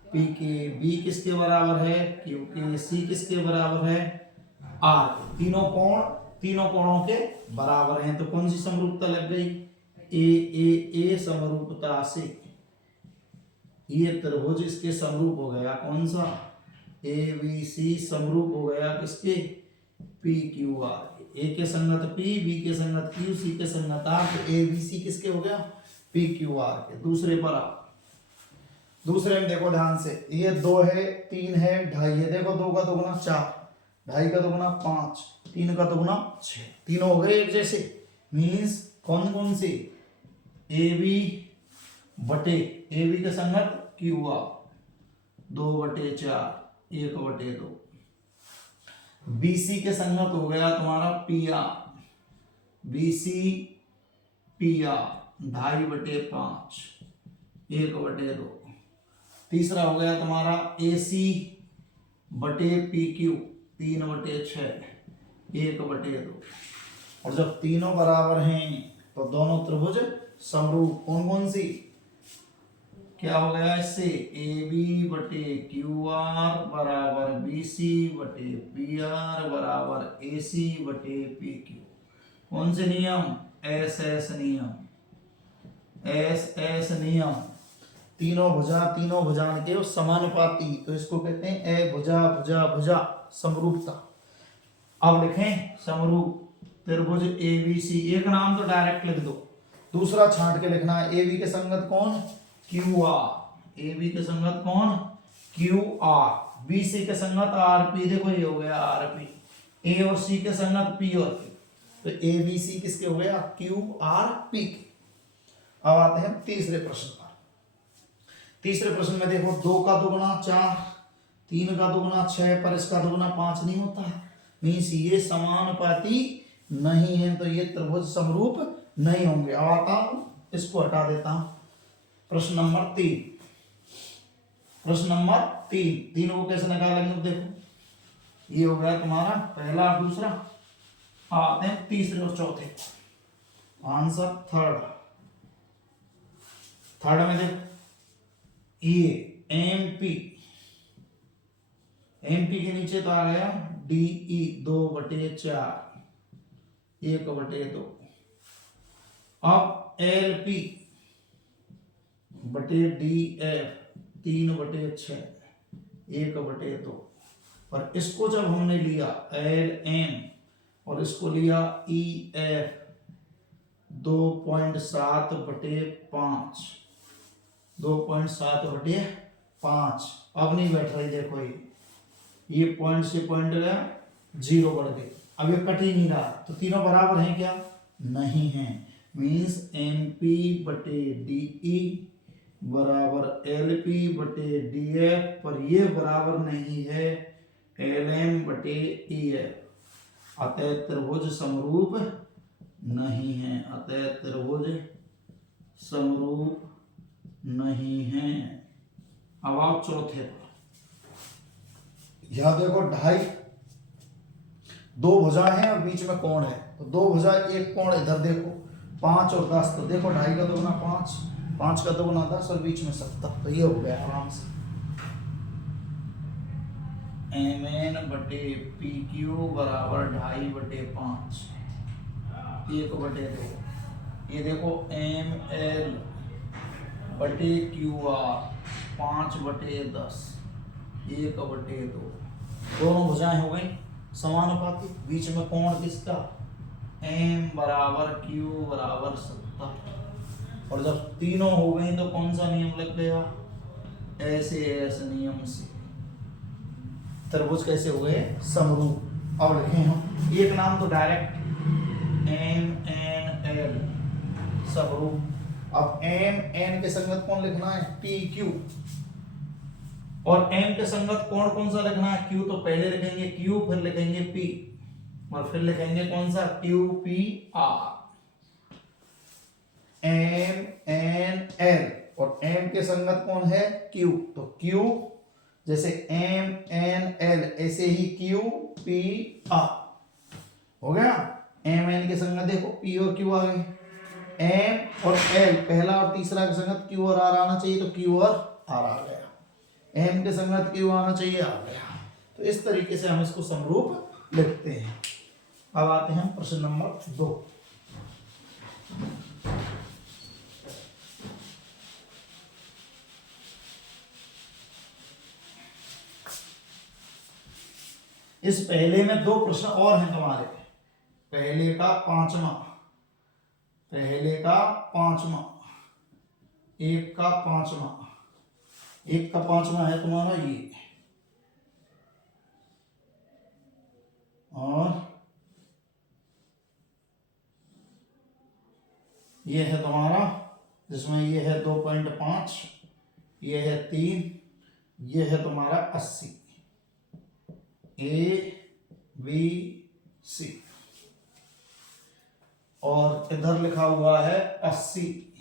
P के, B किसके बराबर है, Q के, C किसके बराबर है, R। तीनों कोणों के बराबर हैं, तो कौन सी समरूपता लग गई, ए समरूपता से ये त्रिभुज इसके समरूप हो गया। कौन सा, ABC समरूप हो गया किसके, PQR। ए के संगत P, B के संगत Q, C के संगत R, तो ABC किसके हो गया, PQR के। दूसरे पर आप, दूसरे में देखो ध्यान से, ये 2 है, 3 है, 2.5 है। देखो 2 का दोगुना 4, 2.5 का दोगुना 5, 3 का दोगुना 6, तीनों हो गए एक जैसे। मीन्स कौन कौन से, AB बटे, AB के संगत QR 2/4, 1/2। BC के संगत हो गया तुम्हारा PR, BC PR 2.5/5, 1/2। तीसरा हो गया तुम्हारा AC बटे PQ 3/6, 1/2। और जब तीनों बराबर हैं तो दोनों त्रिभुज समरूप। कौन कौन सी, क्या हो गया इससे, AB बटे QR बराबर BC बटे PR बराबर AC बटे PQ। कौन से नियम, SS नियम, SS नियम। तीनों भुजान के समानुपाती, तो इसको कहते हैं ए भुजा भुजा भुजा समरूपता। अब लिखें समरूप त्रिभुज ABC। एक नाम तो डायरेक्ट लिख दो, दूसरा छांट के लिखना है। AB के संगत कौन, QR, AB के संगत कौन, QR। BC के संगत RP, देखो ये हो गया RP। A और C के संगत P और Q, तो ABC किसके हो गया, QRP के। अब आते हैं तीसरे प्रश्न पर। तीसरे प्रश्न में देखो 2 का दोगुना 4, 3 का दोगुना 6, पर इसका दोगुना 5 नहीं होता, मीन्स ये समानुपाती नहीं है, तो ये त्रिभुज समरूप नहीं होंगे। अब आता हूं, इसको हटा देता हूं। प्रश्न नंबर 3, प्रश्न नंबर 3, तीनों को कैसे निकालेंगे, देखो ये हो गया तुम्हारा पहला और दूसरा। आते हैं तीसरे और चौथे। आंसर थर्ड में देखो, ये MP के नीचे तो आ गया DE 2/4, 1/2। अब LP बटे डी एफ 3/6 1/2। और इसको जब हमने लिया एल एम और इसको लिया ई एफ 2.7/5 2.7/5। अब नहीं बैठ रही, देखो ये पॉइंट से पॉइंट गया, 0 बढ़ गई। अब ये कट ही नहीं रहा, तो तीनों बराबर हैं क्या? नहीं है। मीन्स एम पी बटे डी ई बराबर एल पी बटे डी एफ, पर ये बराबर नहीं है एल एम बटे ई एफ। अतः त्रिभुज समरूप नहीं है, अतः त्रिभुज समरूप नहीं है। अब आप चौथे पर, यहां देखो ढाई, दो भुजा है और बीच में कोण है, तो दो भुजा एक कोण इधर देखो 5 और 10, तो देखो 2.5 का 2 5, 5 का 2 10 और बीच में 70, तो ये हो गया आराम से एम एन बटे पी क्यू बराबर 2.5/5 1/2। ये देखो एम एल बटे क्यू आर 5/10 1/2। दोनों भुजाएं हो गई समानुपाती। बीच में कोण किसका? एम बराबर क्यू बराबर 70। और जब तीनों हो गई तो कौन सा नियम लग गया? ऐसे ऐसे नियम से त्रिभुज कैसे हो गए? समरूप। अब लिखें हम एक नाम तो डायरेक्ट एम एन एल समरूप। अब एम एन के संगत कौन लिखना है? P Q. और एम के संगत कोण कौन सा लिखना है? क्यू। तो पहले लिखेंगे क्यू, फिर लिखेंगे पी, और फिर लिखेंगे कौन सा? Q P R. M N L और एम के संगत कौन है? क्यू। तो क्यू जैसे एम एन एल ऐसे ही क्यू पी आर हो गया। एम एन के संगत देखो पी और क्यू आ गए। एम और एल पहला और तीसरा के संगत क्यू और आर आना चाहिए, तो क्यू और आर आ गया। एम के संगत क्यू आना चाहिए, आ गया। तो इस तरीके से हम इसको समरूप लिखते हैं। अब आते हैं प्रश्न नंबर 2। इस पहले में 2 प्रश्न और हैं तुम्हारे। पहले का पांचवा, एक का पांचवा है तुम्हारा ये, और ये है तुम्हारा जिसमें ये है 2.5, ये है 3, ये है तुम्हारा 80 ए बी सी, और इधर लिखा हुआ है 80,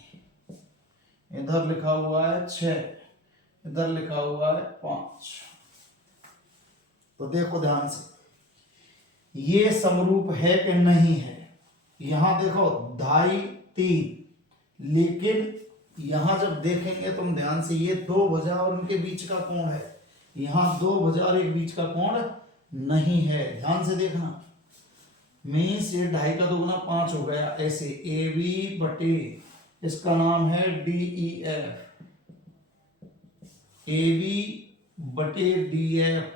इधर लिखा हुआ है 6, इधर लिखा हुआ है 5। तो देखो ध्यान से, ये समरूप है कि नहीं है? यहां देखो 2.5 3, लेकिन यहां जब देखेंगे तुम ध्यान से, ये 2 भुजा और उनके बीच का कोण है। यहां 2 भुजा और एक बीच का कोण नहीं है, ध्यान से देखना। मीन्स ये 2.5 का 2 5 हो गया। ऐसे ए बी बटे इसका नाम है D E F, A B बटे डी एफ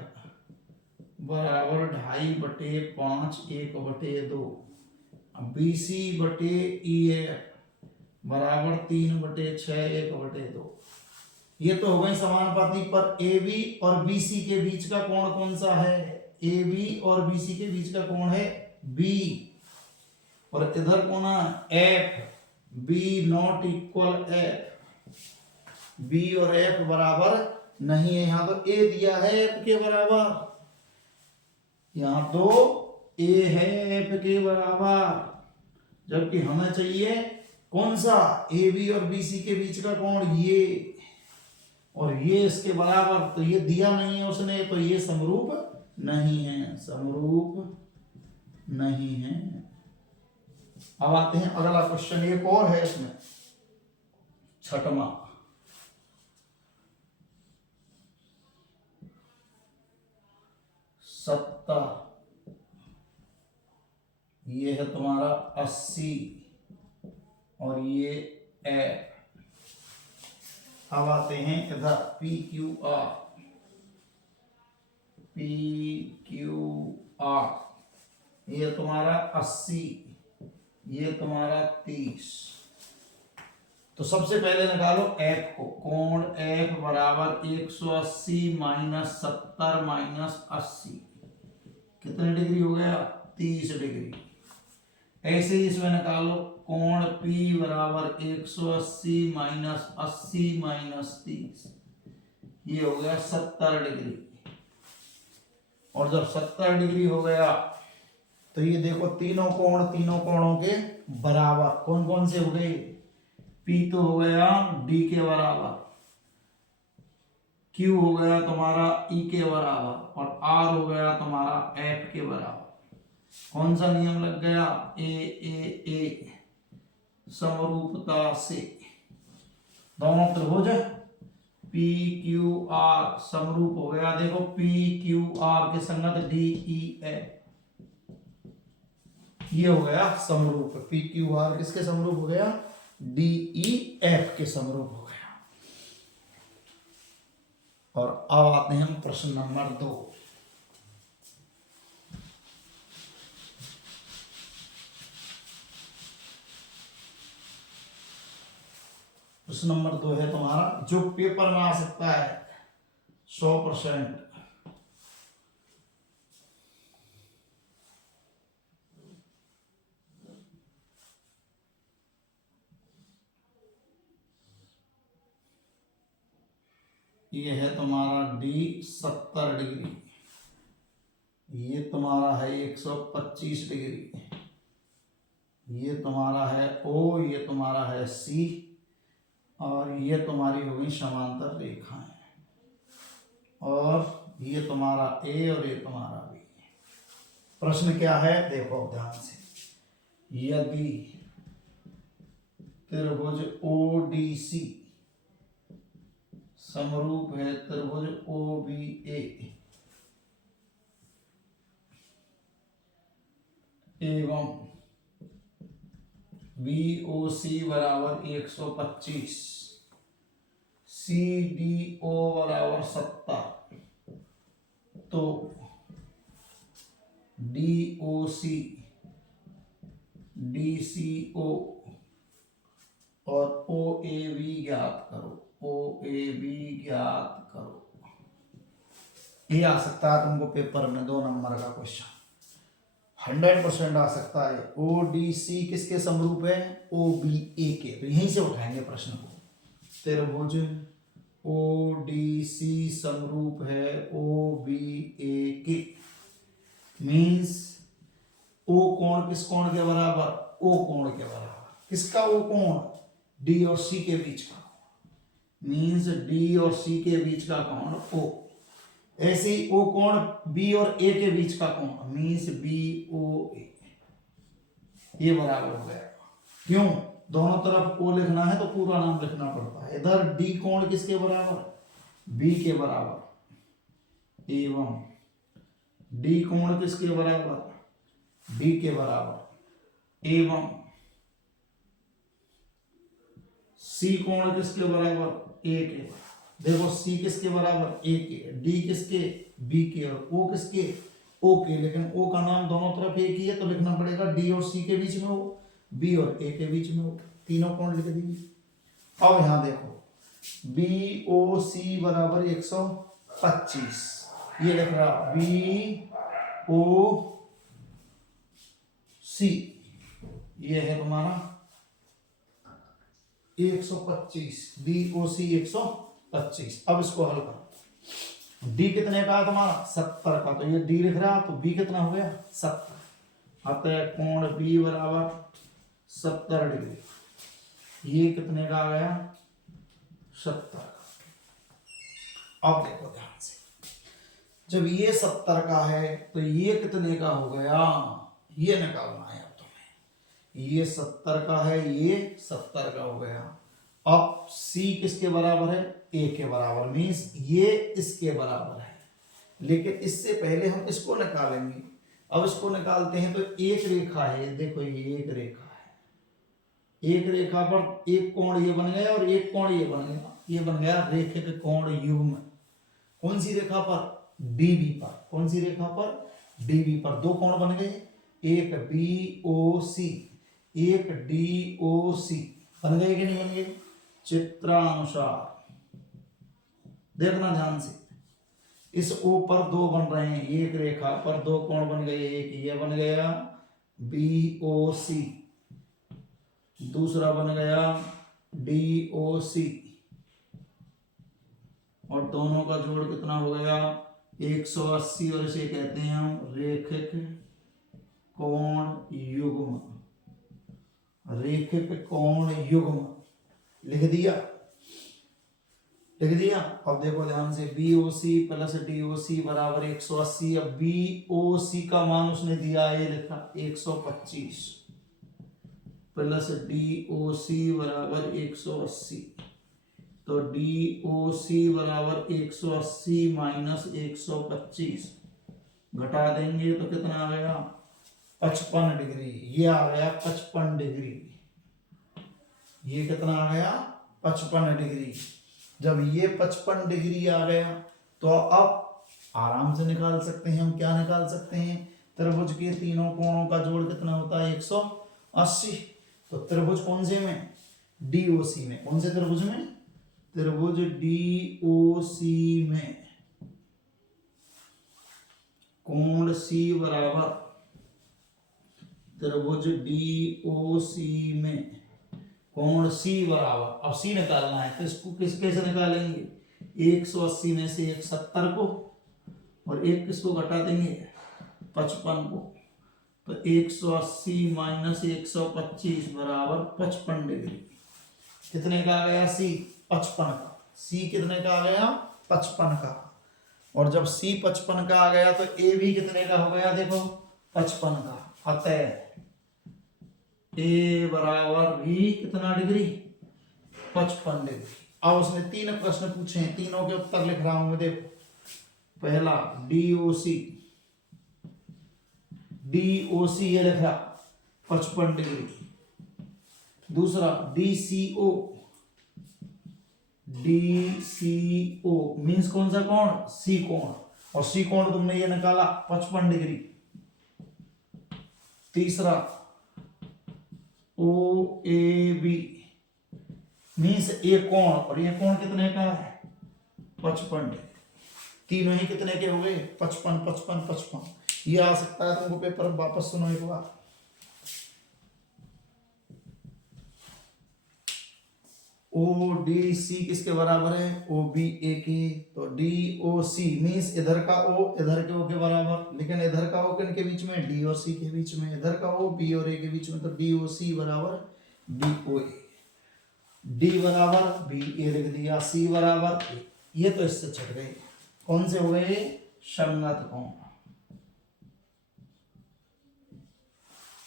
बराबर 2.5/5 1/2। बी सी बटे ई एफ बराबर 3/6 1/2। ये तो हो गई समानुपाती। पर ए बी और बी सी के बीच का कोण कौन सा है? ए बी और बी सी के बीच का कोण है बी, और इधर कौन है? F. B not equal F, B और एफ बराबर नहीं है। यहां तो ए दिया है एफ के बराबर, यहां तो ए है एफ के बराबर, जबकि हमें चाहिए कौन सा? ए बी और बी सी के बीच का कोण ये, और ये इसके बराबर, तो ये दिया नहीं है उसने, तो ये समरूप नहीं है, समरूप नहीं है। अब आते हैं अगला क्वेश्चन, एक और है इसमें, 6वां। ये है तुम्हारा 80 और ये एफ। अब आते हैं इधर P Q R, P Q R, ये तुम्हारा 80, ये तुम्हारा 30। तो सबसे पहले निकालो एफ को, कोण एफ बराबर 180 माइनस 70 माइनस 80, कितने डिग्री हो गया? 30 डिग्री। ऐसे ही इसमें निकालो कोण P बराबर 180 माइनस 80 माइनस 30, ये हो गया 70 डिग्री। और जब 70 डिग्री हो गया तो ये देखो तीनों कोणों के बराबर, कौन कौन से हो गए? P तो हो गया D के बराबर, Q हो गया तुम्हारा E के बराबर, और R हो गया तुम्हारा F के बराबर। कौन सा नियम लग गया? ए समरूपता से दोनों त्रिभुज पी क्यू आर समरूप हो गया। देखो पी क्यू आर के संगत डी ई एफ, ये हो गया समरूप। पी क्यू आर किसके समरूप हो गया? डी ई एफ के समरूप हो गया। और अब आते हैं हम प्रश्न नंबर 2। प्रश्न नंबर 2 है तुम्हारा, जो पेपर में आ सकता है 100%। ये है तुम्हारा डी 70 डिग्री, ये तुम्हारा है 125 डिग्री, ये तुम्हारा है ओ, ये तुम्हारा है सी, और ये तुम्हारी होगी समांतर रेखाएं, और ये तुम्हारा ए और ये तुम्हारा बी। प्रश्न क्या है देखो ध्यान से, यदि त्रिभुज ओडीसी समरूप है त्रिभुज ओबीए एवं बीओसी बराबर 125, सीडीओ बराबर 70, तो डीओसी डीसीओ और ओएबी ज्ञात करो, ओएबी ज्ञात करो। ये आ सकता है तुमको पेपर में 2 नंबर का क्वेश्चन, 100% आ सकता है। ओडीसी किसके समरूप है? ओबीए के। तो यहीं से उठाएंगे प्रश्न को। त्रिभुज ओडीसी समरूप है ओबीए के, मीन्स ओ कोण किस कोण के बराबर? ओ कोण के बराबर। किसका ओ कोण? डी और सी के बीच का, मीन्स डी और सी के बीच का कोण ओ। ऐसे ही ओ कोण बी और ए के बीच का कोण, मीन्स बी ओ ए, ये बराबर हो गया। क्यों? दोनों तरफ ओ लिखना है तो पूरा नाम लिखना पड़ता है। इधर डी कोण किसके बराबर? बी के बराबर, एवं डी कोण किसके बराबर? डी के बराबर, एवं सी कोण किसके बराबर? ए के बराबर। देखो सी किसके बराबर? ए के, डी किसके? बी के, और ओ किसके? ओ के। लेकिन ओ का नाम दोनों तरफ एक ही है तो लिखना पड़ेगा डी और सी के बीच में हो, बी और ए के बीच में हो। तीनों कोण लिख दीजिए। अब यहां देखो बी ओ सी बराबर 125, ये लिख रहा बी ओ सी, ये है तुम्हारा 125, बी ओ सी 125। अब इसको हल करो। डी कितने का है तुम्हारा? 70 का, तो ये डी लिख रहा, तो बी कितना हो गया? 70। अतः कोण बी बराबर 70 डिग्री। ये कितने का आ गया? 70 का। अब देखो ध्यान से, जब ये 70 का है तो ये कितने का हो गया? ये निकालना है अब तुम्हें। ये 70 का है, ये 70 का हो गया। अब C किसके बराबर है? A के बराबर, मीन्स ये इसके बराबर है। लेकिन इससे पहले हम इसको निकालेंगे। अब इसको निकालते हैं तो एक रेखा है, देखो ये एक रेखा है, एक रेखा पर एक कोण ये बन गया और एक कोण ये बन गया। ये बन गया रेखिक कोण युग्म। कौन सी रेखा पर? डीबी पर। कौन सी रेखा पर? डीबी पर। दो कोण बन गए, एक बीओसी, एक डीओसी। बन गए कि नहीं बन गए? चित्रानुसार देखना ध्यान से। इस ओ पर दो बन रहे हैं, एक रेखा पर दो कोण बन गए, एक ये बन गया बीओसी, दूसरा बन गया डीओसी, और दोनों का जोड़ कितना हो गया? 180। और इसे कहते हैं हम रेखिक कोण युग्म। रेखिक कोण युग्म लिख दिया, लिख दिया। अब देखो ध्यान से, BOC प्लस DOC बराबर 180। अब BOC का मान उसने दिया है, ये लिखा 125 प्लस DOC बराबर 180। तो DOC बराबर 180 माइनस 125 घटा देंगे तो कितना आ गया? 55 डिग्री। ये आ गया 55 डिग्री। ये कितना आ गया? 55 डिग्री। जब ये 55 डिग्री आ गया तो अब आराम से निकाल सकते हैं हम। क्या निकाल सकते हैं? त्रिभुज के तीनों कोणों का जोड़ कितना होता है? 180। तो त्रिभुज कौन से में? DOC में। कौन से त्रिभुज में? त्रिभुज DOC में कोण C बराबर, त्रिभुज DOC में कोण C बराबर, अब C निकालना है तो इसको कैसे निकालेंगे? 180 में से एक 70 को और एक किसको घटा देंगे? 55 को। तो 180 माइनस 125 बराबर 55 डिग्री। कितने का आ गया? C 55 का। C कितने का आ गया? 55 का। और जब C 55 का आ गया तो A भी कितने का हो गया? देखो 55 का। अतः A बराबर भी कितना डिग्री? 55 डिग्री। अब उसने तीन प्रश्न पूछे हैं, तीनों के उत्तर लिख रहा हूं मैं। देखो, पहला DOC, DOC ये लिखा 55 डिग्री। दूसरा DCO, DCO मीन्स कौन सा कोण? C कोण। और C कोण तुमने ये निकाला 55 डिग्री। तीसरा OAB मीन्स ये कोण, और ये कोण कितने का है? 55 डिग्री। तीनों ही कितने के हो गए? 55 55 55। ये आ सकता है तुमको पेपर। वापस सुनो एक बार। ODC किसके बराबर है? OBA के। तो DOC मीन्स इधर का O इधर के O के बराबर, लेकिन इधर का O किन के बीच में? D और C के बीच में। इधर का O B और A के बीच में, तो DOC बराबर BOA। D बराबर BA लिख दिया, C बराबर A। ये तो इससे छट गए। कौन से हो गए? संगत कोण।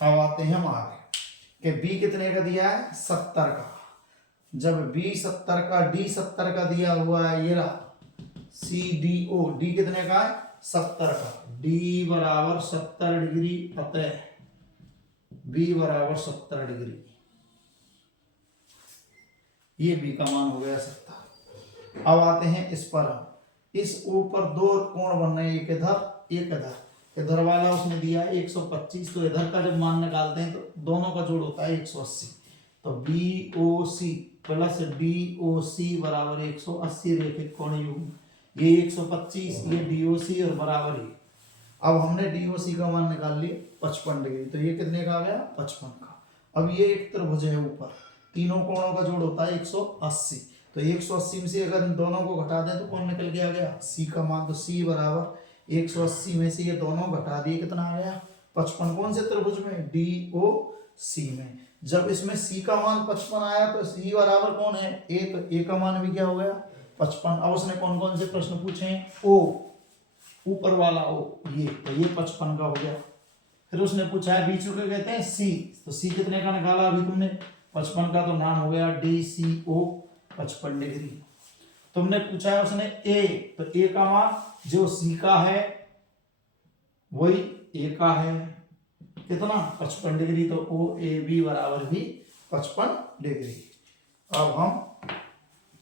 अब आते हैं हम आगे कि B कितने का दिया है? 70 का। जब B 70 का, D 70 का दिया हुआ है, ये रहा CDO, D कितने का है? 70 का। D बराबर 70 डिग्री, अतः B बराबर 70 डिग्री। ये B का मान हो गया 70। अब आते हैं इस पर। इस ऊपर दो कोण बन रहे हैं, एक इधर एक इधर। इधर वाला उसने दिया है 125, तो इधर का जब मान निकालते हैं तो दोनों का जोड़ होता है 180। तो BOC प्लस DOC बराबर 180 रेखिक कोण युग्म। ये 125, ये DOC और बराबर ये। अब हमने DOC का मान निकाल लिया 55 डिग्री, तो ये कितने का आ गया? 55 का। अब ये एक त्रिभुज है ऊपर, तीनों कोणों का जोड़ होता है 180। तो 180 में से अगर इन दोनों को घटा दें तो कौन निकल के आ गया? C का मान। तो C बराबर 180 में से ये दोनों घटा दिए, कितना आ गया? 55। कौन से त्रिभुज में? DOC में। जब इसमें C का मान 55 आया तो C बराबर कौन है? A। तो A का मान भी क्या हो गया? 55। अब उसने कौन कौन से प्रश्न पूछे हैं? O, ऊपर वाला O, ये, तो ये 55 का हो गया। फिर उसने पूछा है बीच में कहते हैं C, तो C कितने का निकाला अभी तुमने? 55 का। तो नाम हो गया DCO 55 डिग्री। तुमने पूछा है उसने A, तो A का मान जो C का है वही A का है, कितना? 55 डिग्री। तो OAB बराबर भी 55 डिग्री। अब हम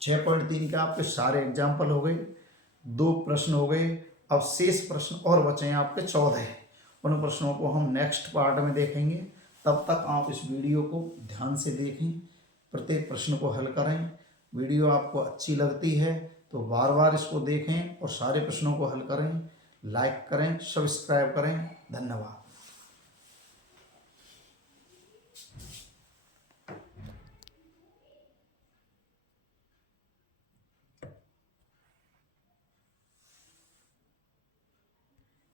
6.3 के आपके सारे एग्जाम्पल हो गए, 2 प्रश्न हो गए। अब शेष प्रश्न और बचे हैं आपके 14। उन प्रश्नों को हम नेक्स्ट पार्ट में देखेंगे। तब तक आप इस वीडियो को ध्यान से देखें, प्रत्येक प्रश्न को हल करें। वीडियो आपको अच्छी लगती है तो बार बार इसको देखें और सारे प्रश्नों को हल करें। लाइक करें, सब्सक्राइब करें। धन्यवाद।